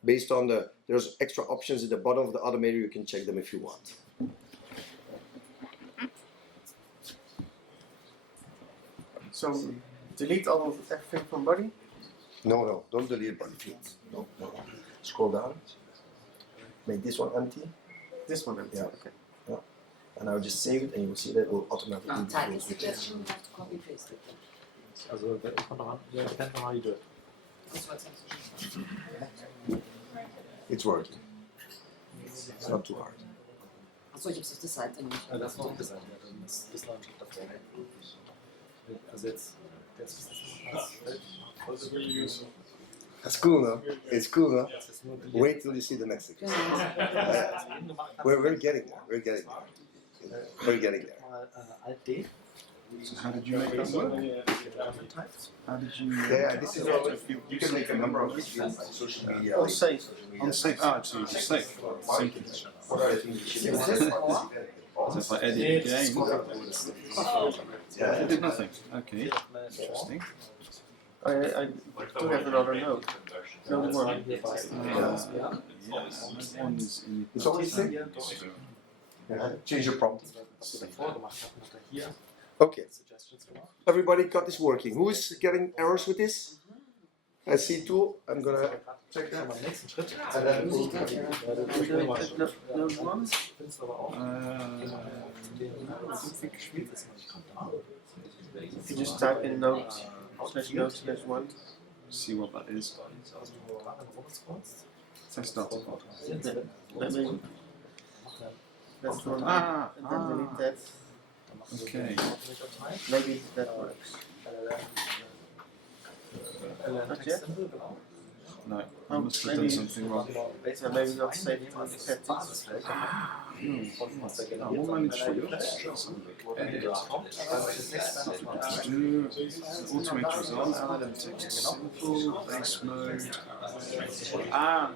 Based on there's extra options at the bottom of the automator, you can check them if you want. So delete all of everything from body? No, don't delete body fields. No. Scroll down. Make this one empty. This one empty, yeah. Okay. Yeah. And I'll just save it and you will see that it will automatically Type a suggestion, you have to copy paste it. Also, that depends on how you do it. It's working. It's not too hard. Achso, ich hab's auf der Seite nicht. Das ist noch gesagt, das ist noch ein Schritt davor. Also jetzt, That's really useful. That's cool, no? It's cool, no? Wait till you see the next thing. We're getting there. We're getting there. We're getting there. Alt D. So how did you make that work? How did you? Yeah, this is what you can make a number of these fields on social media. On save. On save. Ah, so you just save. Simple. What are the things you should do? So if I edit again, it did nothing. Okay, interesting. I do have another note. No more. Yes, that one is in It's always the same. Change your prompt. Okay. Everybody got this working. Who is getting errors with this? I see two. I'm gonna check that. And then Those ones? If you just type in note /1. See what that is. Test article. Maybe that's one. And then delete that. Okay. Maybe that works. Not yet? No, I must have done something wrong. Maybe not save it on the settings. We'll manage for you. Automate result, add text simple, base mode.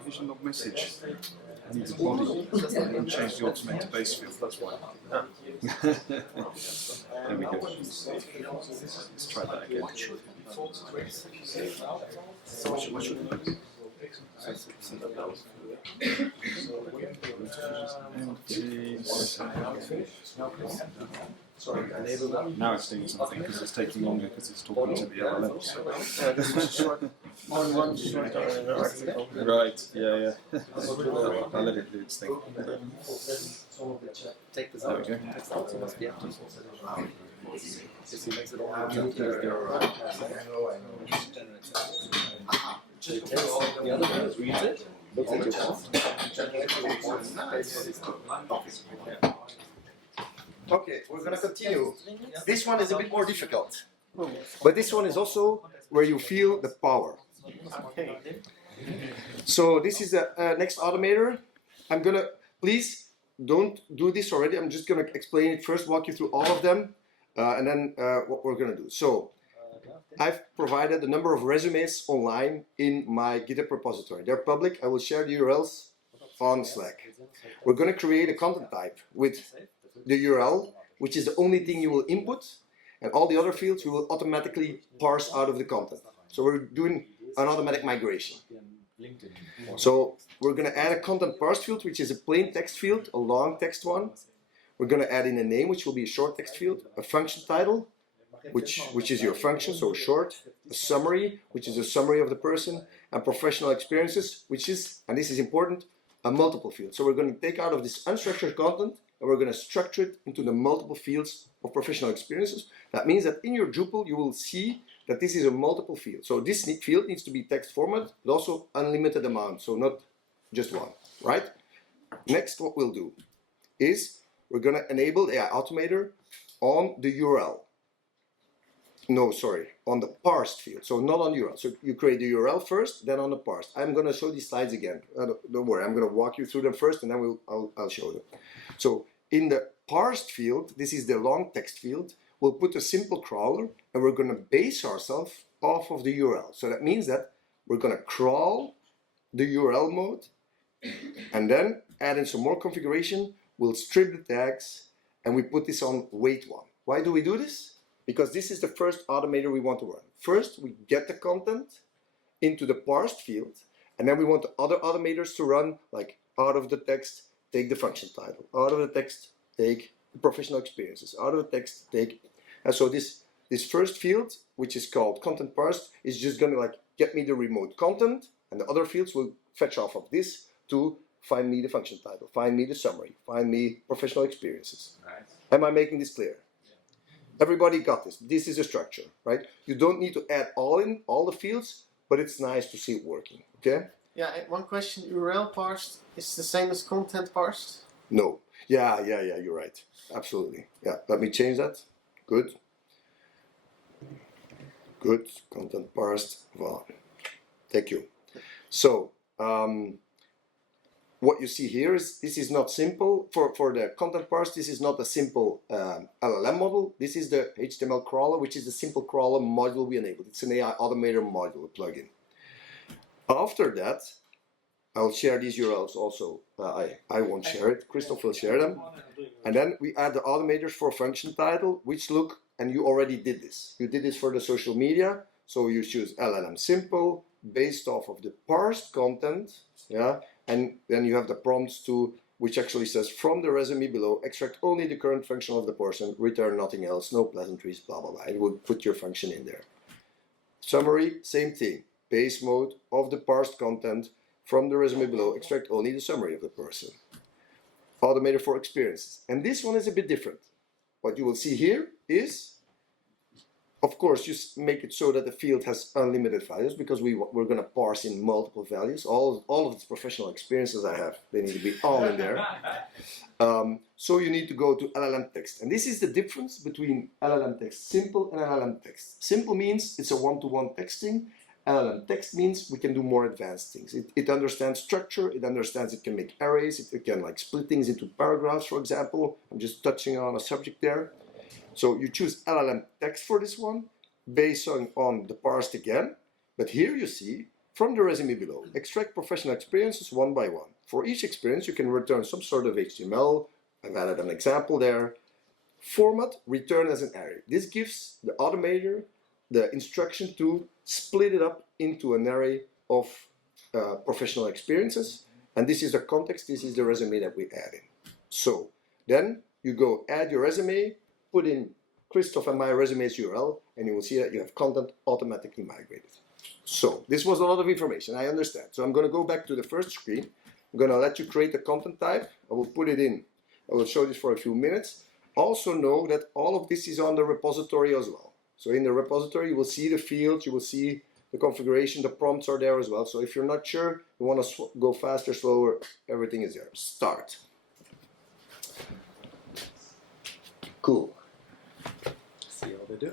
Vision log message. I need the body. And change the automate to base field, that's why. There we go. Let's try that again. What should we do? Now it's doing something because it's taking longer because it's talking to the LLM. This is short. One short article. Right, yeah. I'll let it do its thing. There we go. The other one is reads it, looks at your prompt. okay, we're gonna continue. This one is a bit more difficult, but this one is also where you feel the power. So this is the next automator. I'm gonna, please don't do this already. I'm just gonna explain it first, walk you through all of them, and then what we're gonna do. So I've provided a number of resumes online in my GitHub repository. They're public. I will share the URLs on Slack. We're going to create a content type with the URL, which is the only thing you will input, and all the other fields we will automatically parse out of the content. So we're doing an automatic migration. So we're going to add a content parse field, which is a plain text field, a long text one. We're going to add in a name, which will be a short text field, a function title, which is your function, so short, a summary, which is a summary of the person, and professional experiences, which is, and this is important, a multiple field. So we're going to take out of this unstructured content and we're going to structure it into the multiple fields of professional experiences. That means that in your Drupal you will see that this is a multiple field. So this field needs to be text format, but also unlimited amount, so not just one, right? Next, what we'll do is we're going to enable AI Automator on the URL. No, sorry, on the parsed field, so not on URL. So you create the URL first, then on the parsed. I'm going to show these slides again. Don't worry, I'm going to walk you through them first, and then I'll show them. So in the parsed field, this is the long text field. We'll put a simple crawler, and we're going to base ourselves off of the URL. So that means that we're going to crawl the URL mode, and then add in some more configuration. We'll strip the tags, and we put this on wait one. Why do we do this? Because this is the first automator we want to run. First, we get the content into the parsed field, and then we want the other automators to run, like out of the text, take the function title, out of the text, take the professional experiences, out of the text, take. And so this first field, which is called content parsed, is just going to like get me the remote content, and the other fields will fetch off of this to find me the function title, find me the summary, find me professional experiences. Right. Am I making this clear? Everybody got this. This is a structure, right? You don't need to add all the fields, but it's nice to see it working, okay? Yeah, one question, URL parsed is the same as content parsed? No. Yeah, you're right. Absolutely. Yeah, let me change that. Good. Good. Content parsed. Well, thank you. So, what you see here is this is not simple. For the content parse, this is not a simple LLM model. This is the HTML crawler, which is the simple crawler module we enabled. It's an AI automator module, a plugin. After that, I'll share these URLs also. I won't share it. Christoph will share them. And then we add the automators for function title, which look, and you already did this. You did this for the social media. So you choose LLM simple based off of the parsed content. Yeah. And then you have the prompts to, which actually says from the resume below, extract only the current function of the person, return nothing else, no pleasantries, blah, blah, blah. It would put your function in there. Summary, same thing. Base mode of the parsed content from the resume below, extract only the summary of the person. Automator for experiences. And this one is a bit different. What you will see here is, of course, you make it so that the field has unlimited values because we're going to parse in multiple values. All of the professional experiences I have, they need to be all in there. So you need to go to LLM text. And this is the difference between LLM text simple and LLM text. Simple means it's a one-to-one texting. LLM text means we can do more advanced things. It understands structure, it understands it can make arrays, it can like split things into paragraphs, for example. I'm just touching on a subject there. So you choose LLM text for this one, based on the parsed again. But here you see, from the resume below, extract professional experiences one by one. For each experience, you can return some sort of HTML. I've added an example there. Format, return as an array. This gives the automator the instruction to split it up into an array of professional experiences. And this is the context, this is the resume that we add in. So then you go add your resume, put in Christoph and my resume's URL, and you will see that you have content automatically migrated. So this was a lot of information, I understand. So I'm going to go back to the first screen. I'm going to let you create a content type. I will put it in. I will show this for a few minutes. Also know that all of this is on the repository as well. So in the repository, you will see the fields, you will see the configuration, the prompts are there as well. So if you're not sure, you want to go faster, slower, everything is there. Start. Cool. See how they do.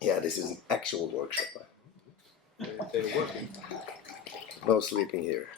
Yeah, this is an actual workshop. They're working. No sleeping here.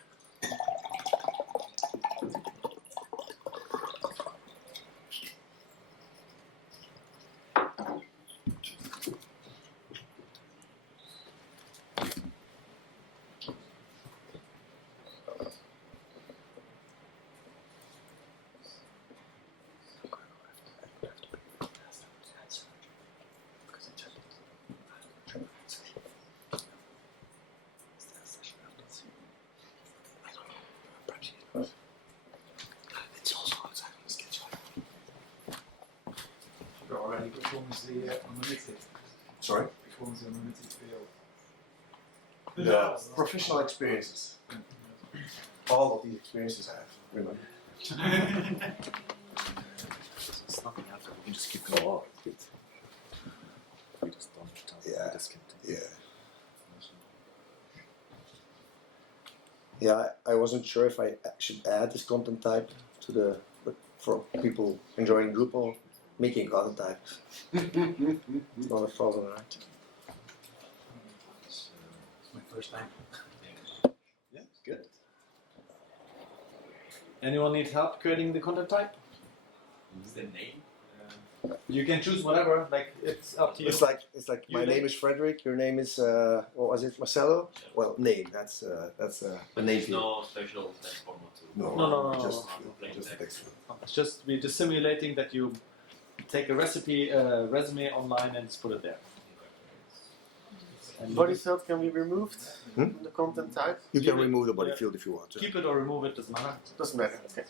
Sorry? The professional experiences. All of these experiences I have, remember. It's nothing after, we can just keep going. Oh, we just don't Yeah. Yeah, I wasn't sure if I should add this content type to the, for people enjoying Drupal, making content types. It's not a problem, right? It's my first time. Yeah, good. Anyone need help creating the content type? Is the name? You can choose whatever, like it's up to you. It's like my name is Frederik, your name is what was it, Marcelo? Well, name, that's a name. There's no special text format to No. Just text. text. It's just we're just simulating that you take a resume online and just put it there. And Body field can be removed from the content type. You can remove the body field if you want to. Keep it or remove it, doesn't matter. Doesn't matter. Okay.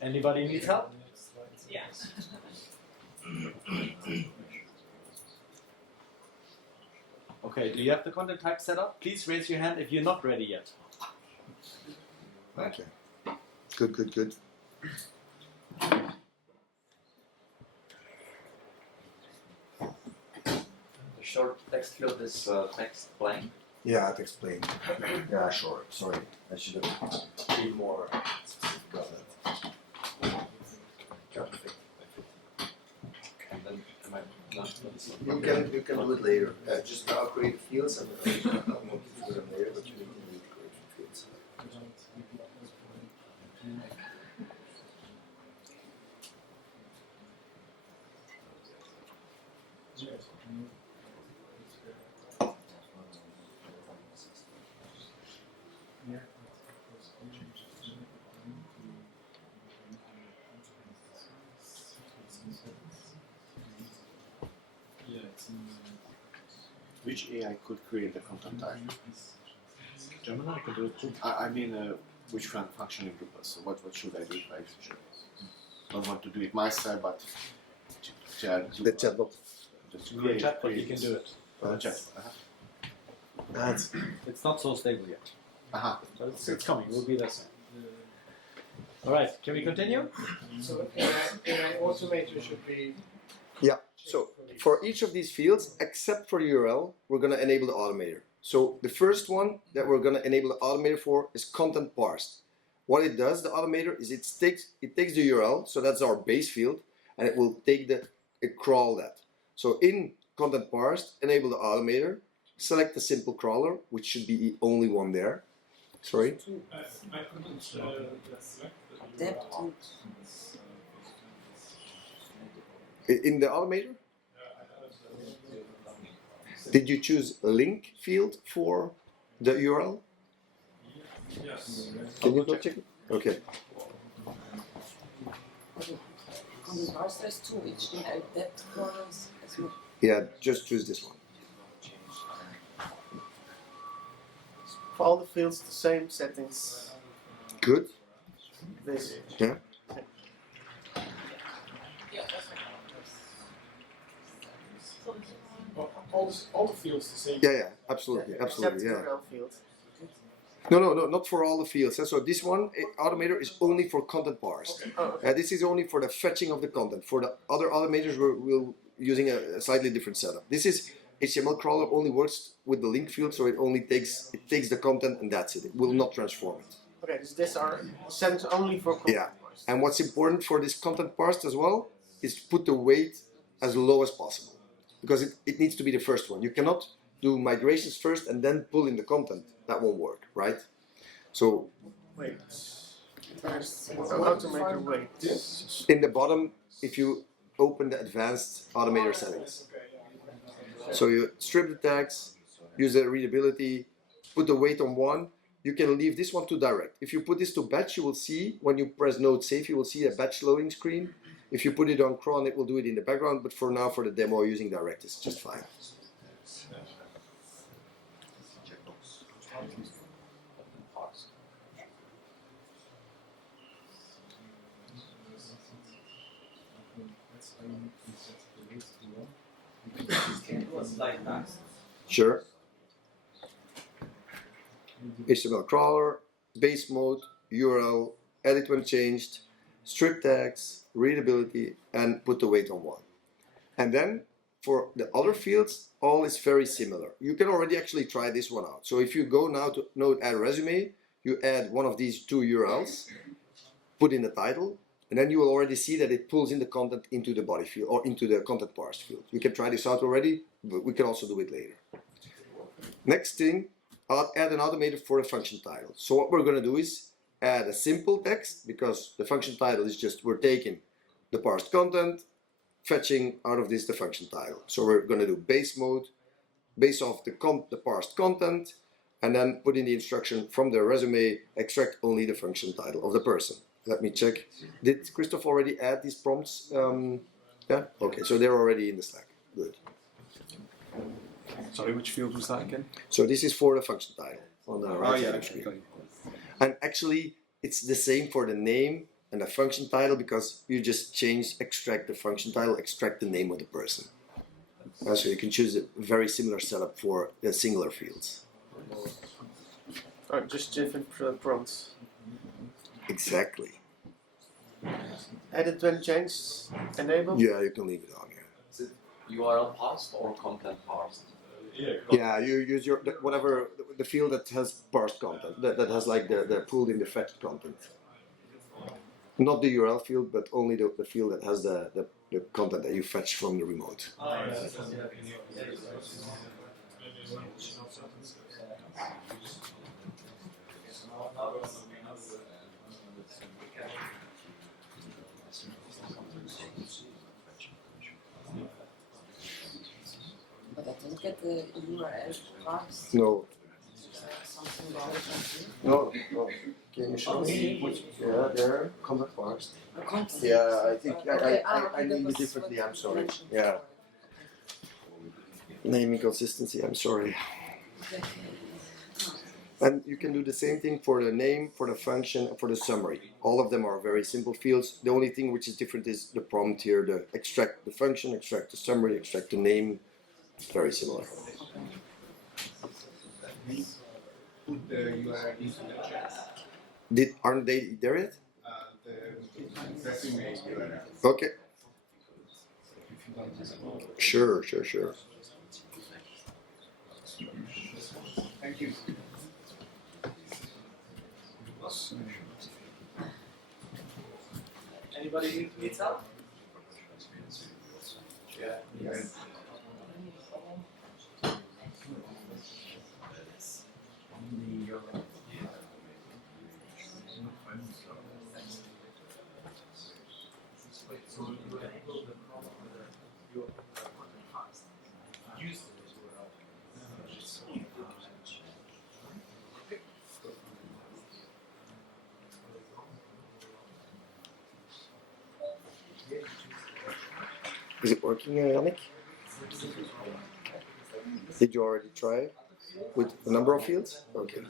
Anybody needs help? Yes. Okay, do you have the content type set up? Please raise your hand if you're not ready yet. Okay. Good, good, good. The short text field is text blank. Yeah, I'll explain. Yeah, sure. Sorry, I should have been more specific about that. And then am I not You can do it later. Just now create the fields and I'll walk you through them later, but you need to create the fields. Which AI could create the content type? Gemini can do it too. I mean, which function in Drupal? So what should I do if I don't want to do it myself, but to add The chatbot. just Via chatbot you can do it. Chat. It's not so stable yet. But it's coming, we'll be there soon. Alright, can we continue? So AI automator should be. Yeah, so for each of these fields, except for the URL, we're going to enable the automator. So the first one that we're going to enable the automator for is content parsed. What it does, the automator, is it takes the URL, so that's our base field, and it will take crawl that. So in content parsed, enable the automator, select the simple crawler, which should be the only one there. Sorry? I couldn't select In the automator? Did you choose a link field for the URL? Yes. Can you go check it? Okay. Content parser is two, which they have depth columns as well. Yeah, just choose this one. For all the fields, the same settings. Good. This. Yeah. All the fields the same. Yeah, absolutely, absolutely, Except yeah. URL field. No, not for all the fields. So this one, automator, is only for content parsed. Okay. This is only for the fetching of the content. For the other automators, we're using a slightly different setup. This is HTML crawler only works with the link field, so it only takes the content and that's it. It will not transform it. Okay, so these are settings only for content Yeah, parsed. and what's important for this content parsed as well is to put the weight as low as possible, because it needs to be the first one. You cannot do migrations first and then pull in the content. That won't work, right? So Wait. Automator wait. in the bottom, if you open the advanced automator settings, so you strip the tags, use the readability, put the weight on 1. You can leave this one to direct. If you put this to batch, you will see, when you press node save, you will see a batch loading screen. If you put it on cron, it will do it in the background, but for now, for the demo, using direct is just fine. Sure. HTML crawler, base mode, URL, edit when changed, strip tags, readability, and put the weight on 1. And then for the other fields, all is very similar. You can already actually try this one out. So if you go now to node add resume, you add one of these 2 URLs, put in the title, and then you will already see that it pulls in the content into the body field or into the content parsed field. You can try this out already, but we can also do it later. Next thing, I'll add an automator for a function title. So what we're going to do is add a simple text, because the function title is just, we're taking the parsed content, fetching out of this the function title. So we're going to do base mode, base off the parsed content, and then put in the instruction from the resume, extract only the function title of the person. Let me check. Did Christoph already add these prompts? Yeah? Okay, so they're already in the Slack. Good. Sorry, which field was that again? So this is for the function title on the right side of the okay. screen. And actually, it's the same for the name and the function title, because you just extract the function title, extract the name of the person. So you can choose a very similar setup for singular fields. Just different prompts. Exactly. Edit when changed, enable? Yeah, you can leave it on. Is it URL parsed or content parsed? Yeah, you use your whatever the field that has parsed content, that has like the pulled in the fetched content. Not the URL field, but only the field that has the content that you fetch from the remote. But I didn't get the URL parsed. No. Something wrong with No. Can you show me? Yeah, there. Content parsed. that. Yeah, I think Okay, I that named was it differently. what I'm you sorry. mentioned. Yeah. Naming consistency. I'm sorry. Okay. And you can do the same thing for the name, for the function, and for the summary. All of them are very simple fields. The only thing which is different is the prompt here, the extract the function, extract the summary, extract the name. Very similar. Put the URL into the chat. Aren't they there yet? The resume URL. Okay. Sure. Thank you. Anybody needs help? Yes. Is it working, Yannick? Did you already try with a number of fields? Okay.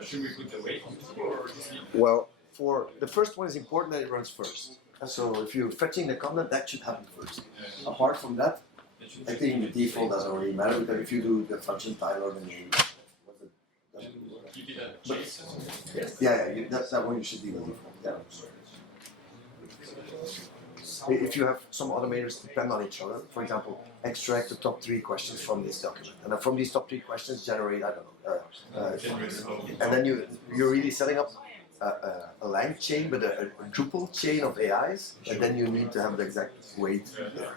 Should we put the weight or Well, for the first one is important that it runs first. So if you're fetching the content, that should happen first. Apart from that, I think the default doesn't really matter because if you do the function title or the name, keep it at JSON? that's that one you should leave the default. Yeah. If you have some automators depend on each other, for example, extract the top 3 questions from this document, and then from these top 3 questions generate, I don't know, and then you're really setting up a lang chain, but a Drupal chain of AIs, and then you need to have the exact weight there.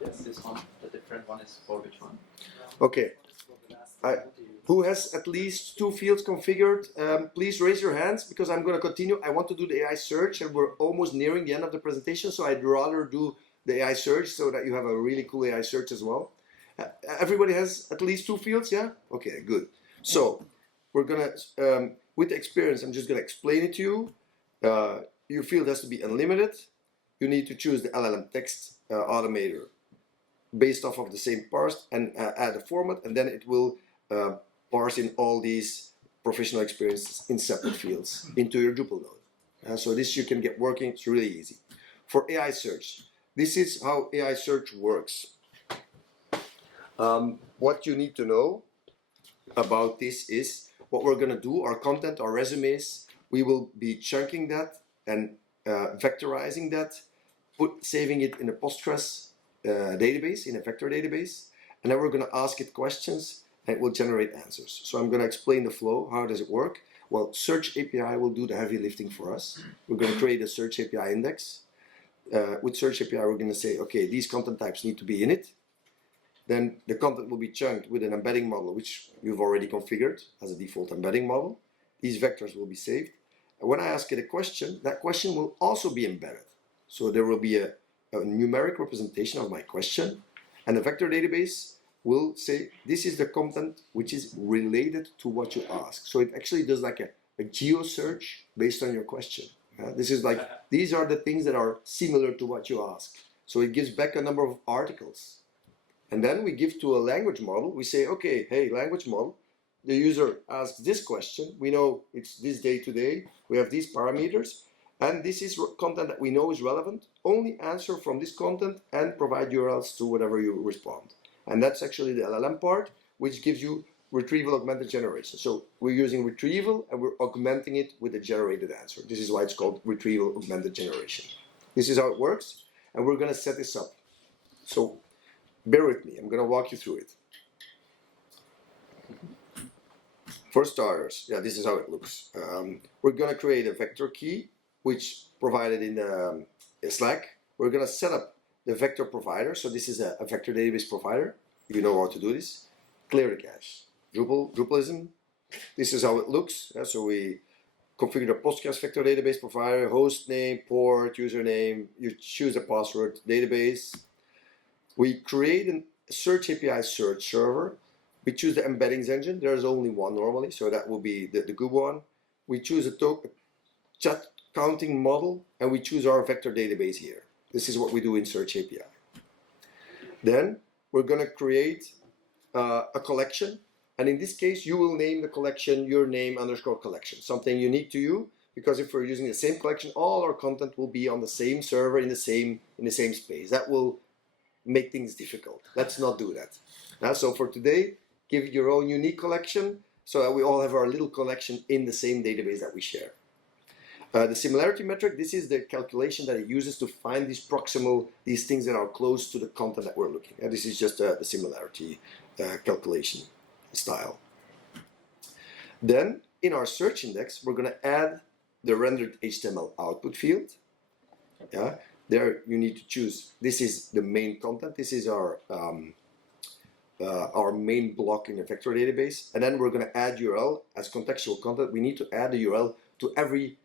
Yes, this one, the different one is for which one? Okay. Who has at least 2 fields configured? Please raise your hands because I'm going to continue. I want to do the AI search and we're almost nearing the end of the presentation, so I'd rather do the AI search so that you have a really cool AI search as well. Everybody has at least 2 fields, yeah? Okay, good. So we're going to, with the experience, I'm just going to explain it to you. Your field has to be unlimited. You need to choose the LLM text automator based off of the same parse and add a format, and then it will parse in all these professional experiences in separate fields into your Drupal node. So this you can get working, it's really easy. For AI search, this is how AI search works. What you need to know about this is what we're going to do, our content, our resumes, we will be chunking that and vectorizing that, saving it in a Postgres database, in a vector database, and then we're going to ask it questions and it will generate answers. So I'm going to explain the flow. How does it work? Well, Search API will do the heavy lifting for us. We're going to create a Search API index. With Search API, we're going to say, okay, these content types need to be in it. Then the content will be chunked with an embedding model, which we've already configured as a default embedding model. These vectors will be saved. And when I ask it a question, that question will also be embedded. So there will be a numeric representation of my question, and the vector database will say this is the content which is related to what you ask. So it actually does like a geo search based on your question. This is like, these are the things that are similar to what you ask. So it gives back a number of articles. And then we give to a language model, we say, okay, hey, language model, the user asks this question, we know it's this day today, we have these parameters, and this is content that we know is relevant. Only answer from this content and provide URLs to whatever you respond. And that's actually the LLM part, which gives you Retrieval-Augmented Generation. So we're using retrieval and we're augmenting it with a generated answer. This is why it's called Retrieval-Augmented Generation. This is how it works, and we're going to set this up. So bear with me, I'm going to walk you through it. For starters, yeah, this is how it looks. We're going to create a vector key, which provided in Slack. We're going to set up the vector provider. So this is a vector database provider. You know how to do this. Clear the cache. Drupalism. This is how it looks. So we configure the Postgres vector database provider, host name, port, username. You choose a password, database. We create a search API search server. We choose the embeddings engine. There's only one normally, so that will be the good one. We choose a chat counting model, and we choose our vector database here. This is what we do in Search API. Then we're going to create a collection, and in this case, you will name the collection your name _ collection, something unique to you, because if we're using the same collection, all our content will be on the same server in the same space. That will make things difficult. Let's not do that. So for today, give your own unique collection so that we all have our little collection in the same database that we share. The similarity metric, this is the calculation that it uses to find these things that are close to the content that we're looking at. This is just the similarity calculation style. Then in our search index, we're going to add the rendered HTML output field. Yeah, there you need to choose. This is the main content. This is our main block in the vector database, and then we're going to add URL as contextual content. We need to add the URL to every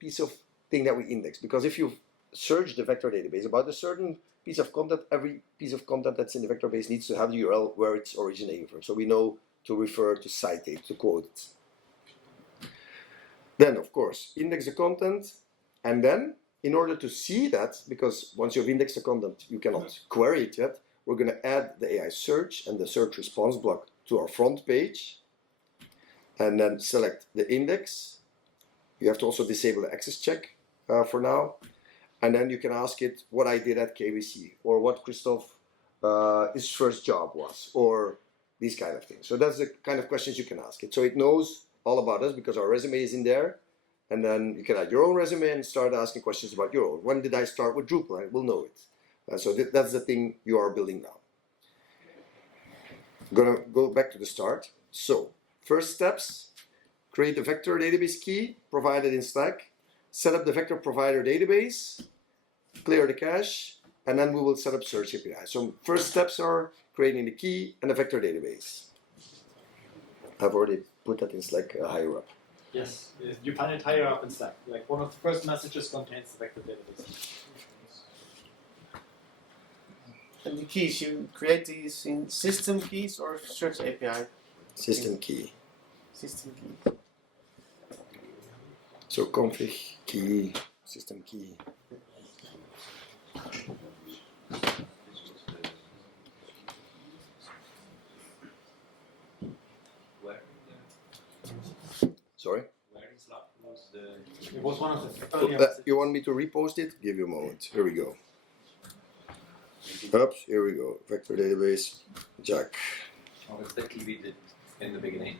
piece of thing that we index, because if you search the vector database about a certain piece of content, every piece of content that's in the vector base needs to have the URL where it's originating from, so we know to refer, to cite it, to quote it. Then, of course, index the content, and then in order to see that, because once you've indexed the content, you cannot query it yet, we're going to add the AI search and the search response block to our front page, and then select the index. You have to also disable the access check for now, and then you can ask it what I did at KBC, or what Christoph his first job was, or these kind of things. So that's the kind of questions you can ask it. So it knows all about us because our resume is in there, and then you can add your own resume and start asking questions about your own. When did I start with Drupal? It will know it. So that's the thing you are building now. I'm gonna go back to the start. So first steps: create the vector database key provided in Slack, set up the vector provider database, clear the cache, and then we will set up Search API. So first steps are creating the key and the vector database. I've already put that in Slack higher up. Yes, you find it higher up in Slack. Like one of the first messages contains the vector database. And the keys, you create these in system keys or Search API? System key. System key. So config key, system key. Sorry? Where in Slack was the... It was one of the earlier You want me to repost it? Give you a moment. Here we go. Oops, here we go. Vector database, Jack. What exactly we did in the beginning.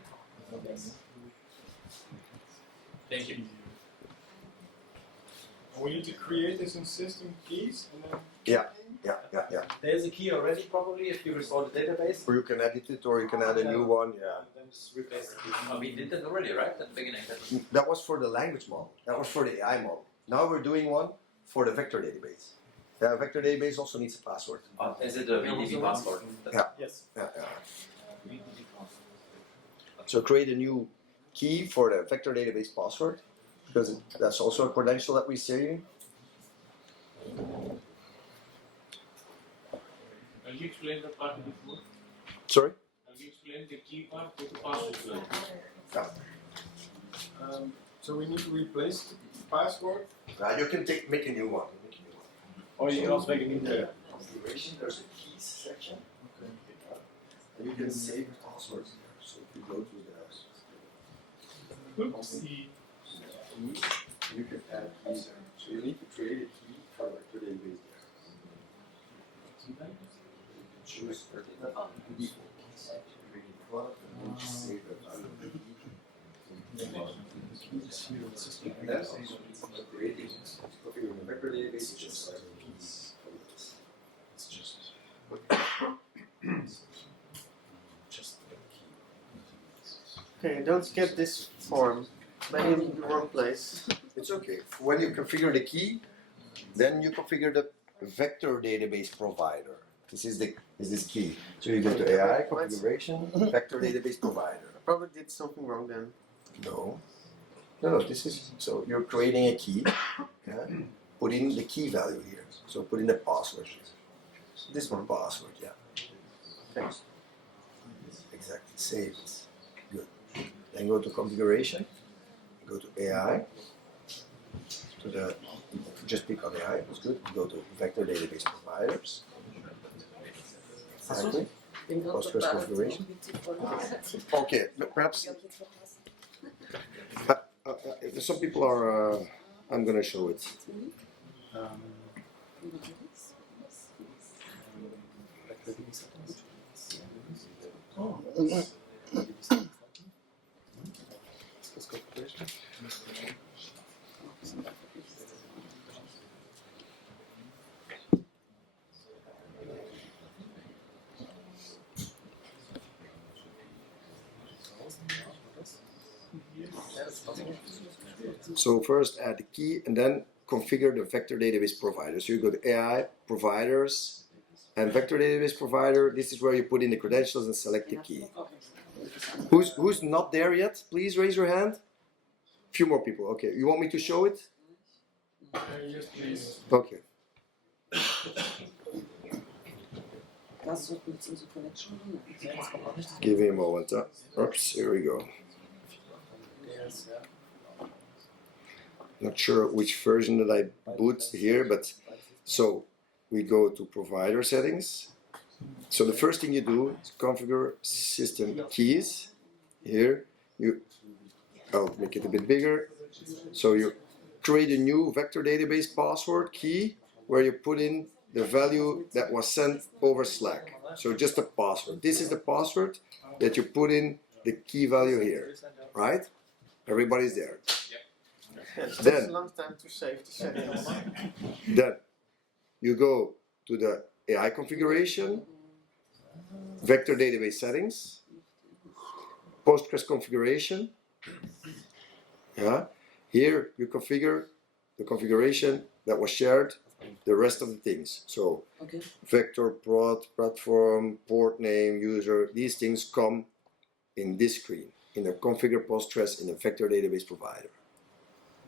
Thank you. We need to create this in system keys and then. Yeah. There's a key already, probably, if you restore the database. Or you can edit it, or you can add a new one. Yeah. Then just replace the key. Oh, we did that already, right? At the beginning. That was for the language model. That was for the AI model. Now we're doing one for the vector database. The vector database also needs a password. Is it a VDB password? Yeah. Yes. Yeah. So create a new key for the vector database password, because that's also a credential that we see. Can you explain the part before? Sorry? Can you explain the key part with the password? Yeah. So we need to replace the password. You can make a new one. Or you can also make a new configuration. There's a keys section. And you can save passwords there. So if you go to the Oopsie. You can add keys. So you need to create a key for vector database. You can choose default keys. And just save that value. And then creating configuring the vector database is just like keys. It's just Okay, don't get this form. Maybe in the wrong place. It's okay. When you configure the key, then you configure the vector database provider. This is this key. So you go to AI configuration, vector database provider. I probably did something wrong then. No. No, this is so you're creating a key. Yeah? Put in the key value here. So put in the password. This one. Password, yeah. Okay. Exactly. Save it. Good. Then go to configuration. Go to AI. To the just click on AI. That's good. Go to vector database providers. Exactly. Postgres configuration. Okay, perhaps some people are. I'm gonna show it. So first add the key and then configure the vector database provider. So you go to AI, providers, and vector database provider. This is where you put in the credentials and select the key. Who's not there yet? Please raise your hand. Few more people. Okay, you want me to show it? Yes, please. Okay. Give me a moment. Oops, here we go. Not sure which version that I boot here, but so we go to provider settings. So the first thing you do is configure system keys. Here I'll make it a bit bigger. So you create a new vector database password key where you put in the value that was sent over Slack. So just a password. This is the password that you put in the key value here, right? Everybody's there. Yeah, it takes Then a long time to save the settings. Then you go to the AI configuration, vector database settings, Postgres configuration. Yeah. Here you configure the configuration that was shared, the rest of the things. So vector, prod, platform, port name, user, these things come in this screen, in the configure Postgres in the vector database provider.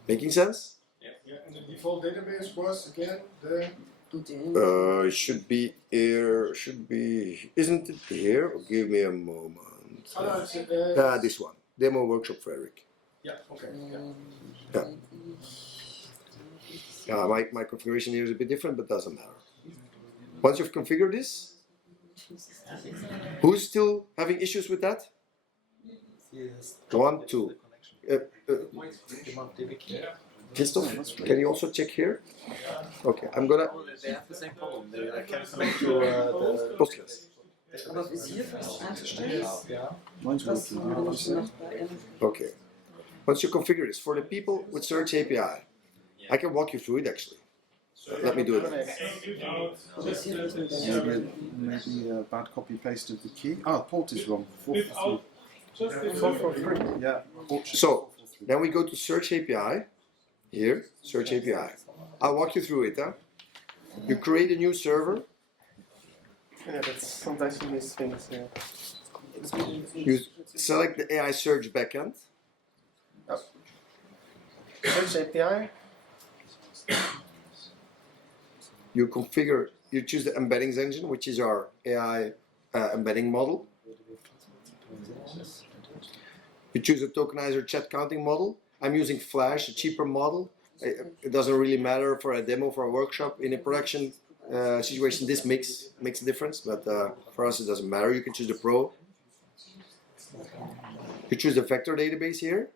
Making sense? Yeah, and the default database was again the. It should be here. Isn't it here? Give me a moment. This one. Demo workshop, Frederik. Yeah. Okay. Yeah. My configuration here is a bit different, but doesn't matter. Once you've configured this, who's still having issues with that? 1, 2. Christoph, can you also check here? Okay, I'm gonna. They have the same problem. I can't connect to the Postgres. Aber bis hier einzustellen, Okay. Once you configure this, for the people with Search API, I can walk you through it actually. Let me do it. Maybe a bad copy paste of the key. Ah, port is wrong. 443. Yeah. So then we go to Search API. Here, Search API. I'll walk you through it. You create a new server. Yeah, that's sometimes you miss things here. You select the AI search backend. Search API. You configure, you choose the embeddings engine, which is our AI embedding model. You choose a tokenizer chat counting model. I'm using Flash, a cheaper model. It doesn't really matter for a demo, for a workshop. In a production situation, this makes a difference, but for us it doesn't matter. You can choose the Pro. You choose the vector database here.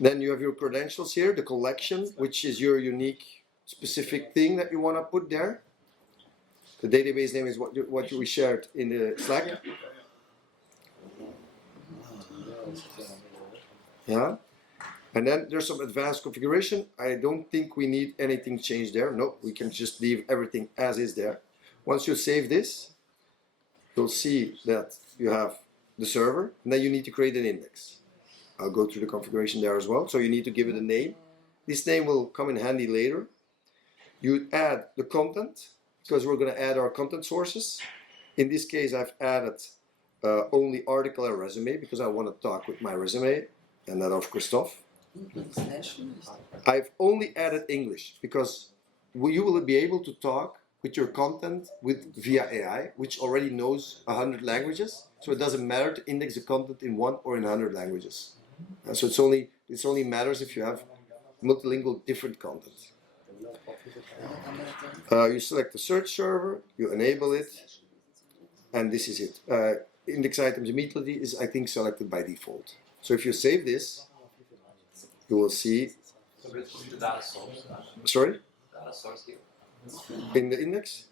Then you have your credentials here, the collection, which is your unique specific thing that you want to put there. The database name is what we shared in the Slack. Yeah. And then there's some advanced configuration. I don't think we need anything changed there. No, we can just leave everything as is there. Once you save this, you'll see that you have the server, and then you need to create an index. I'll go through the configuration there as well. So you need to give it a name. This name will come in handy later. You add the content, because we're going to add our content sources. In this case, I've added only article and resume, because I want to talk with my resume, and that of Christoph. I've only added English, because you will be able to talk with your content via AI, which already knows 100 languages. So it doesn't matter to index the content in 1 or in 100 languages. So it only matters if you have multilingual different content. You select the search server, you enable it, and this is it. Index items immediately is, I think, selected by default. So if you save this, you will see. Sorry? In the index?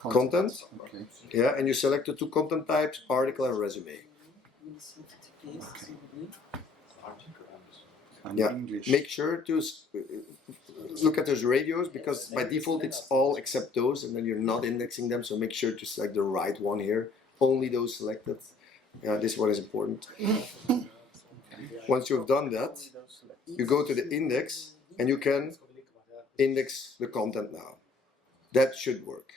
Content. Okay. Yeah, and you select the 2 content types, article and resume. Yeah, make sure to look at those radios, because by default it's all except those, and then you're not indexing them, so make sure to select the right one here. Only those selected. Yeah, this one is important. Once you've done that, you go to the index, and you can index the content now. That should work.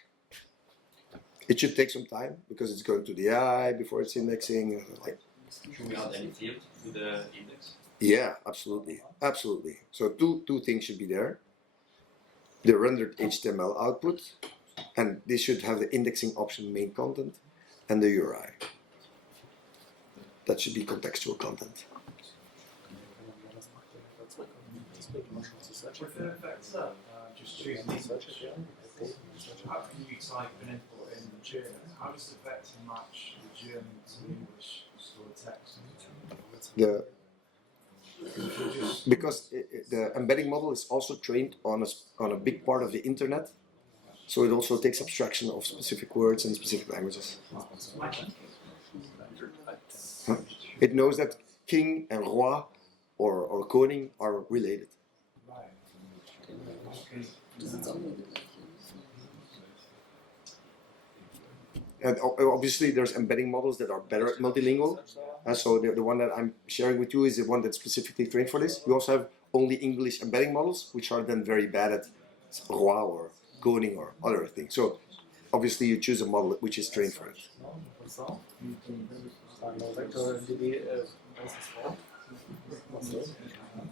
It should take some time, because it's going to the AI before it's indexing. Should we add any field to the index? Yeah, absolutely, absolutely. So two things should be there. The rendered HTML output, and this should have the indexing option main content, and the URI. That should be contextual content. With the effects of just choosing English, how can you type an input in German? How does the vector match the German to the English stored text? Because the embedding model is also trained on a big part of the internet, so it also takes abstraction of specific words and specific languages. It knows that king and roi or koning are related. And obviously there's embedding models that are better at multilingual. So the one that I'm sharing with you is the one that's specifically trained for this. We also have only English embedding models, which are then very bad at roi or koning or other things. So obviously you choose a model which is trained for it.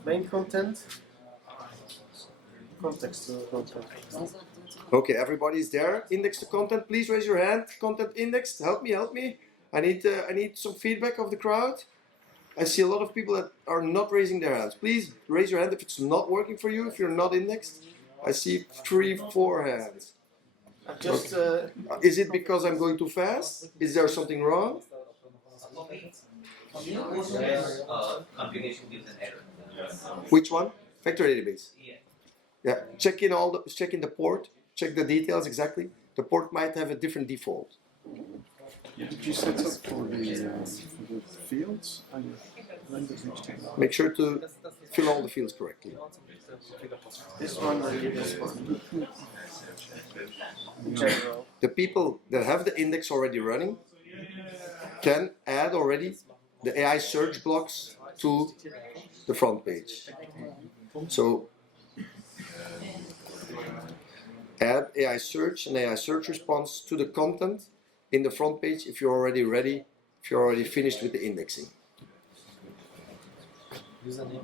Main content. Contextual content. Okay, everybody's there. Index the content. Please raise your hand. Content indexed. Help me, help me. I need some feedback of the crowd. I see a lot of people that are not raising their hands. Please raise your hand if it's not working for you, if you're not indexed. I see 3, 4 hands. Just, is it because I'm going too fast? Is there something wrong? Which one? Vector database. Yeah. Check in the port. Check the details exactly. The port might have a different default. Did you set up for the fields? Make sure to fill all the fields correctly. This one or this one? In general. The people that have the index already running can add already the AI search blocks to the front page. So add AI search and AI search response to the content in the front page if you're already ready, if you're already finished with the indexing. Username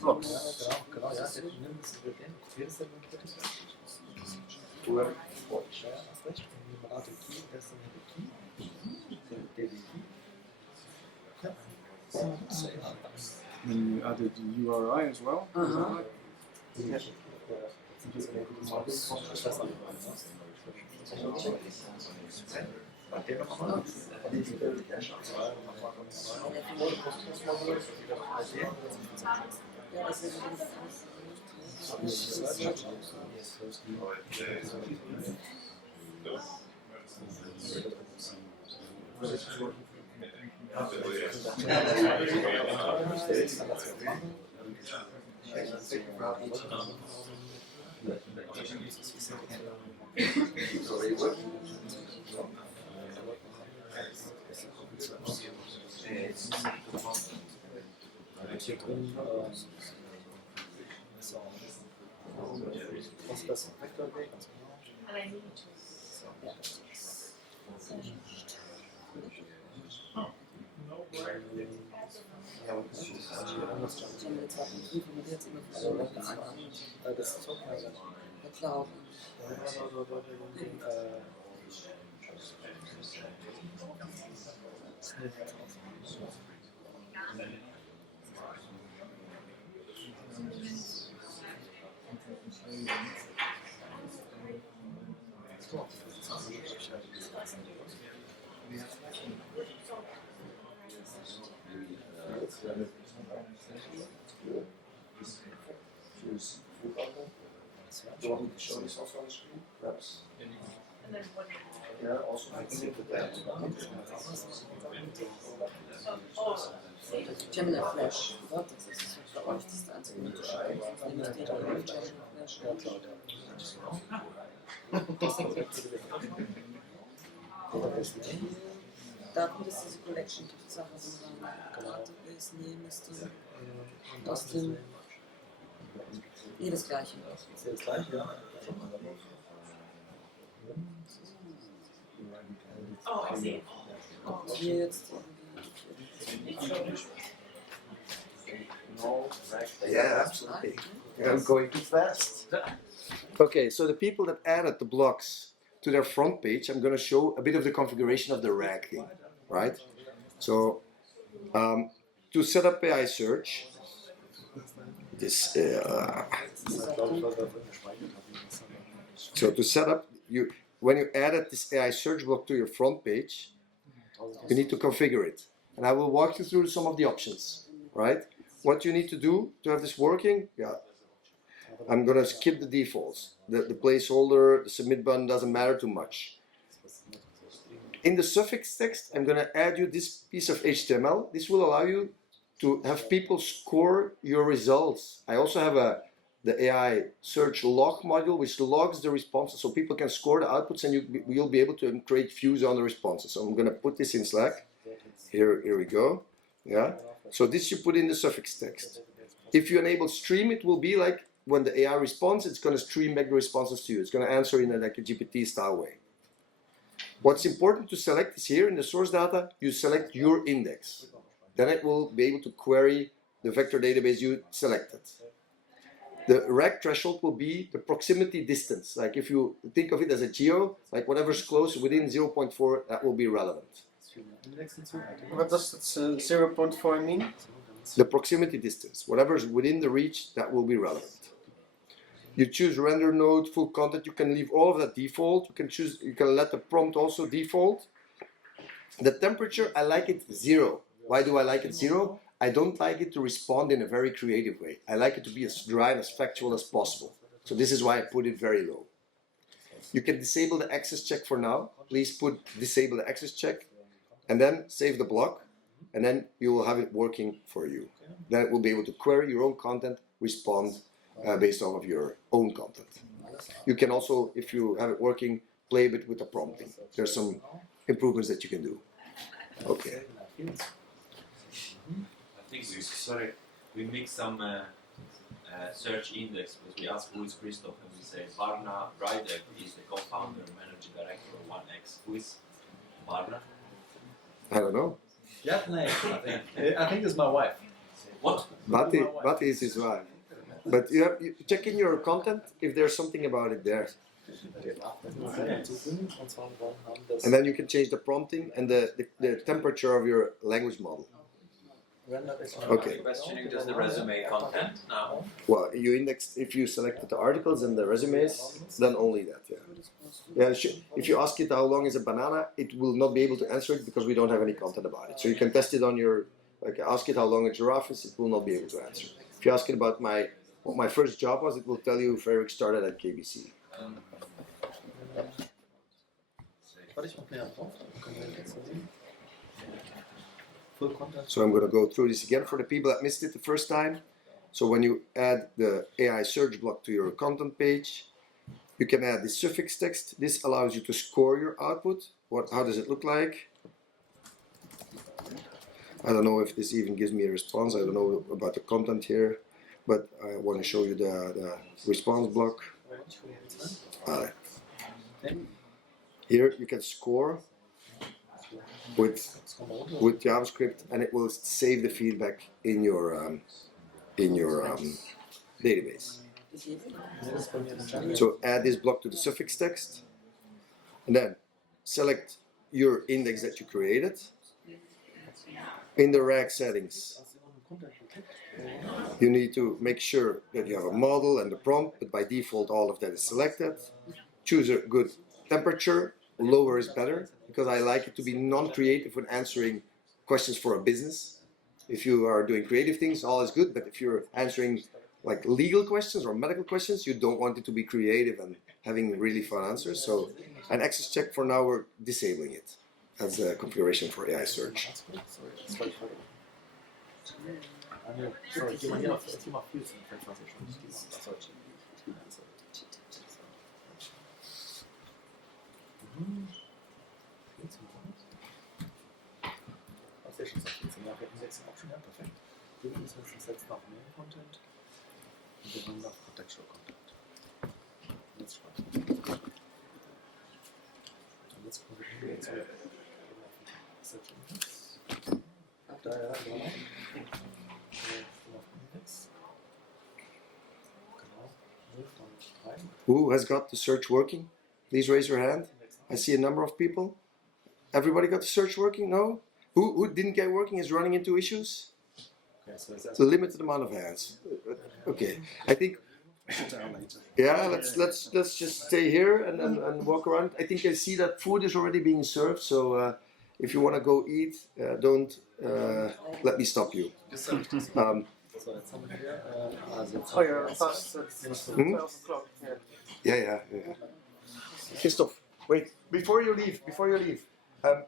Blocks. And you added the URI as well? Do you want me to show this also on the screen, perhaps? Yeah, also I can put that. Gemini Flash. Ja, das ist für euch das einzige Unterschied. Nämlich die Gemini Flash. Da kommt jetzt diese Collection-Sache, wo man dann Database nehmen müsste. Aus dem. Nee, das gleiche. Ist das gleiche, ja? Oh, I see. Hier jetzt. Yeah, absolutely. I'm going too fast. Okay, so the people that added the blocks to their front page, I'm going to show a bit of the configuration of the rag thing, right? So, to set up AI search, this. So to set up, when you added this AI search block to your front page, you need to configure it, and I will walk you through some of the options, right? What you need to do to have this working, I'm gonna skip the defaults. The placeholder, the submit button doesn't matter too much. In the suffix text, I'm gonna add you this piece of HTML. This will allow you to have people score your results. I also have the AI search log module, which logs the responses so people can score the outputs, and you'll be able to create views on the responses. So I'm gonna put this in Slack. Here we go. Yeah. So this you put in the suffix text. If you enable stream, it will be like when the AI responds, it's going to stream back the responses to you. It's going to answer in like a GPT style way. What's important to select is here in the source data, you select your index. Then it will be able to query the vector database you selected. The rag threshold will be the proximity distance. Like if you think of it as a geo, like whatever's close within 0.4, that will be relevant. What does 0.4 mean? The proximity distance. Whatever's within the reach, that will be relevant. You choose render node, full content. You can leave all of that default. You can let the prompt also default. The temperature, I like it 0. Why do I like it 0? I don't like it to respond in a very creative way. I like it to be as dry and as factual as possible. So this is why I put it very low. You can disable the access check for now. Please disable the access check. And then save the block, and then you will have it working for you. Then it will be able to query your own content, respond based off of your own content. You can also, if you have it working, play a bit with the prompting. There's some improvements that you can do. Okay. I think we mix some search index because we ask who is Christoph, and we say Breidert is the co-founder and managing director of 1X. Who is Barna? I don't know. Japanese, I think it's my wife. What? Bati is his wife. But you check in your content if there's something about it there. And then you can change the prompting and the temperature of your language model. Okay. Questioning just the resume content now. Well, you indexed, if you selected the articles and the resumes, then only that, yeah. Yeah, if you ask it how long is a banana, it will not be able to answer it because we don't have any content about it. So you can test it on your, like ask it how long a giraffe is, it will not be able to answer. If you ask it about what my first job was, it will tell you Frederik started at KBC. So I'm going to go through this again for the people that missed it the first time. So when you add the AI search block to your content page, you can add the suffix text. This allows you to score your output. How does it look like? I don't know if this even gives me a response. I don't know about the content here, but I want to show you the response block. Here you can score with JavaScript, and it will save the feedback in your database. So add this block to the suffix text, and then select your index that you created. In the rag settings, you need to make sure that you have a model and the prompt, but by default all of that is selected. Choose a good temperature. Lower is better, because I like it to be non-creative when answering questions for a business. If you are doing creative things, all is good, but if you're answering like legal questions or medical questions, you don't want it to be creative and having really fun answers. So an access check, for now we're disabling it as a configuration for AI search. Who has got the search working? Please raise your hand. I see a number of people. Everybody got the search working? No? Who didn't get working is running into issues? It's a limited amount of hands. Okay, I think. Yeah, let's just stay here and walk around. I think I see that food is already being served. So if you want to go eat, don't let me stop you. Yeah. Christoph, wait, before you leave,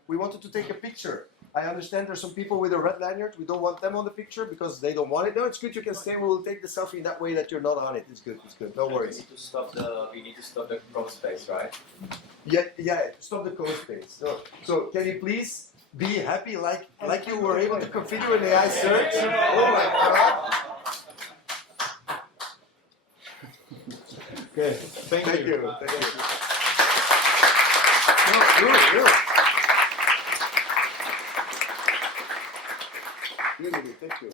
we wanted to take a picture. I understand there's some people with a red lanyard. We don't want them on the picture because they don't want it. No, it's good, you can stay. We will take the selfie that way that you're not on it. It's good, no worries. We need to stop the code space, right? Yeah, stop the code space. So can you please be happy like you were able to configure an AI search? Oh my God. Okay, thank you. No, really, thank you.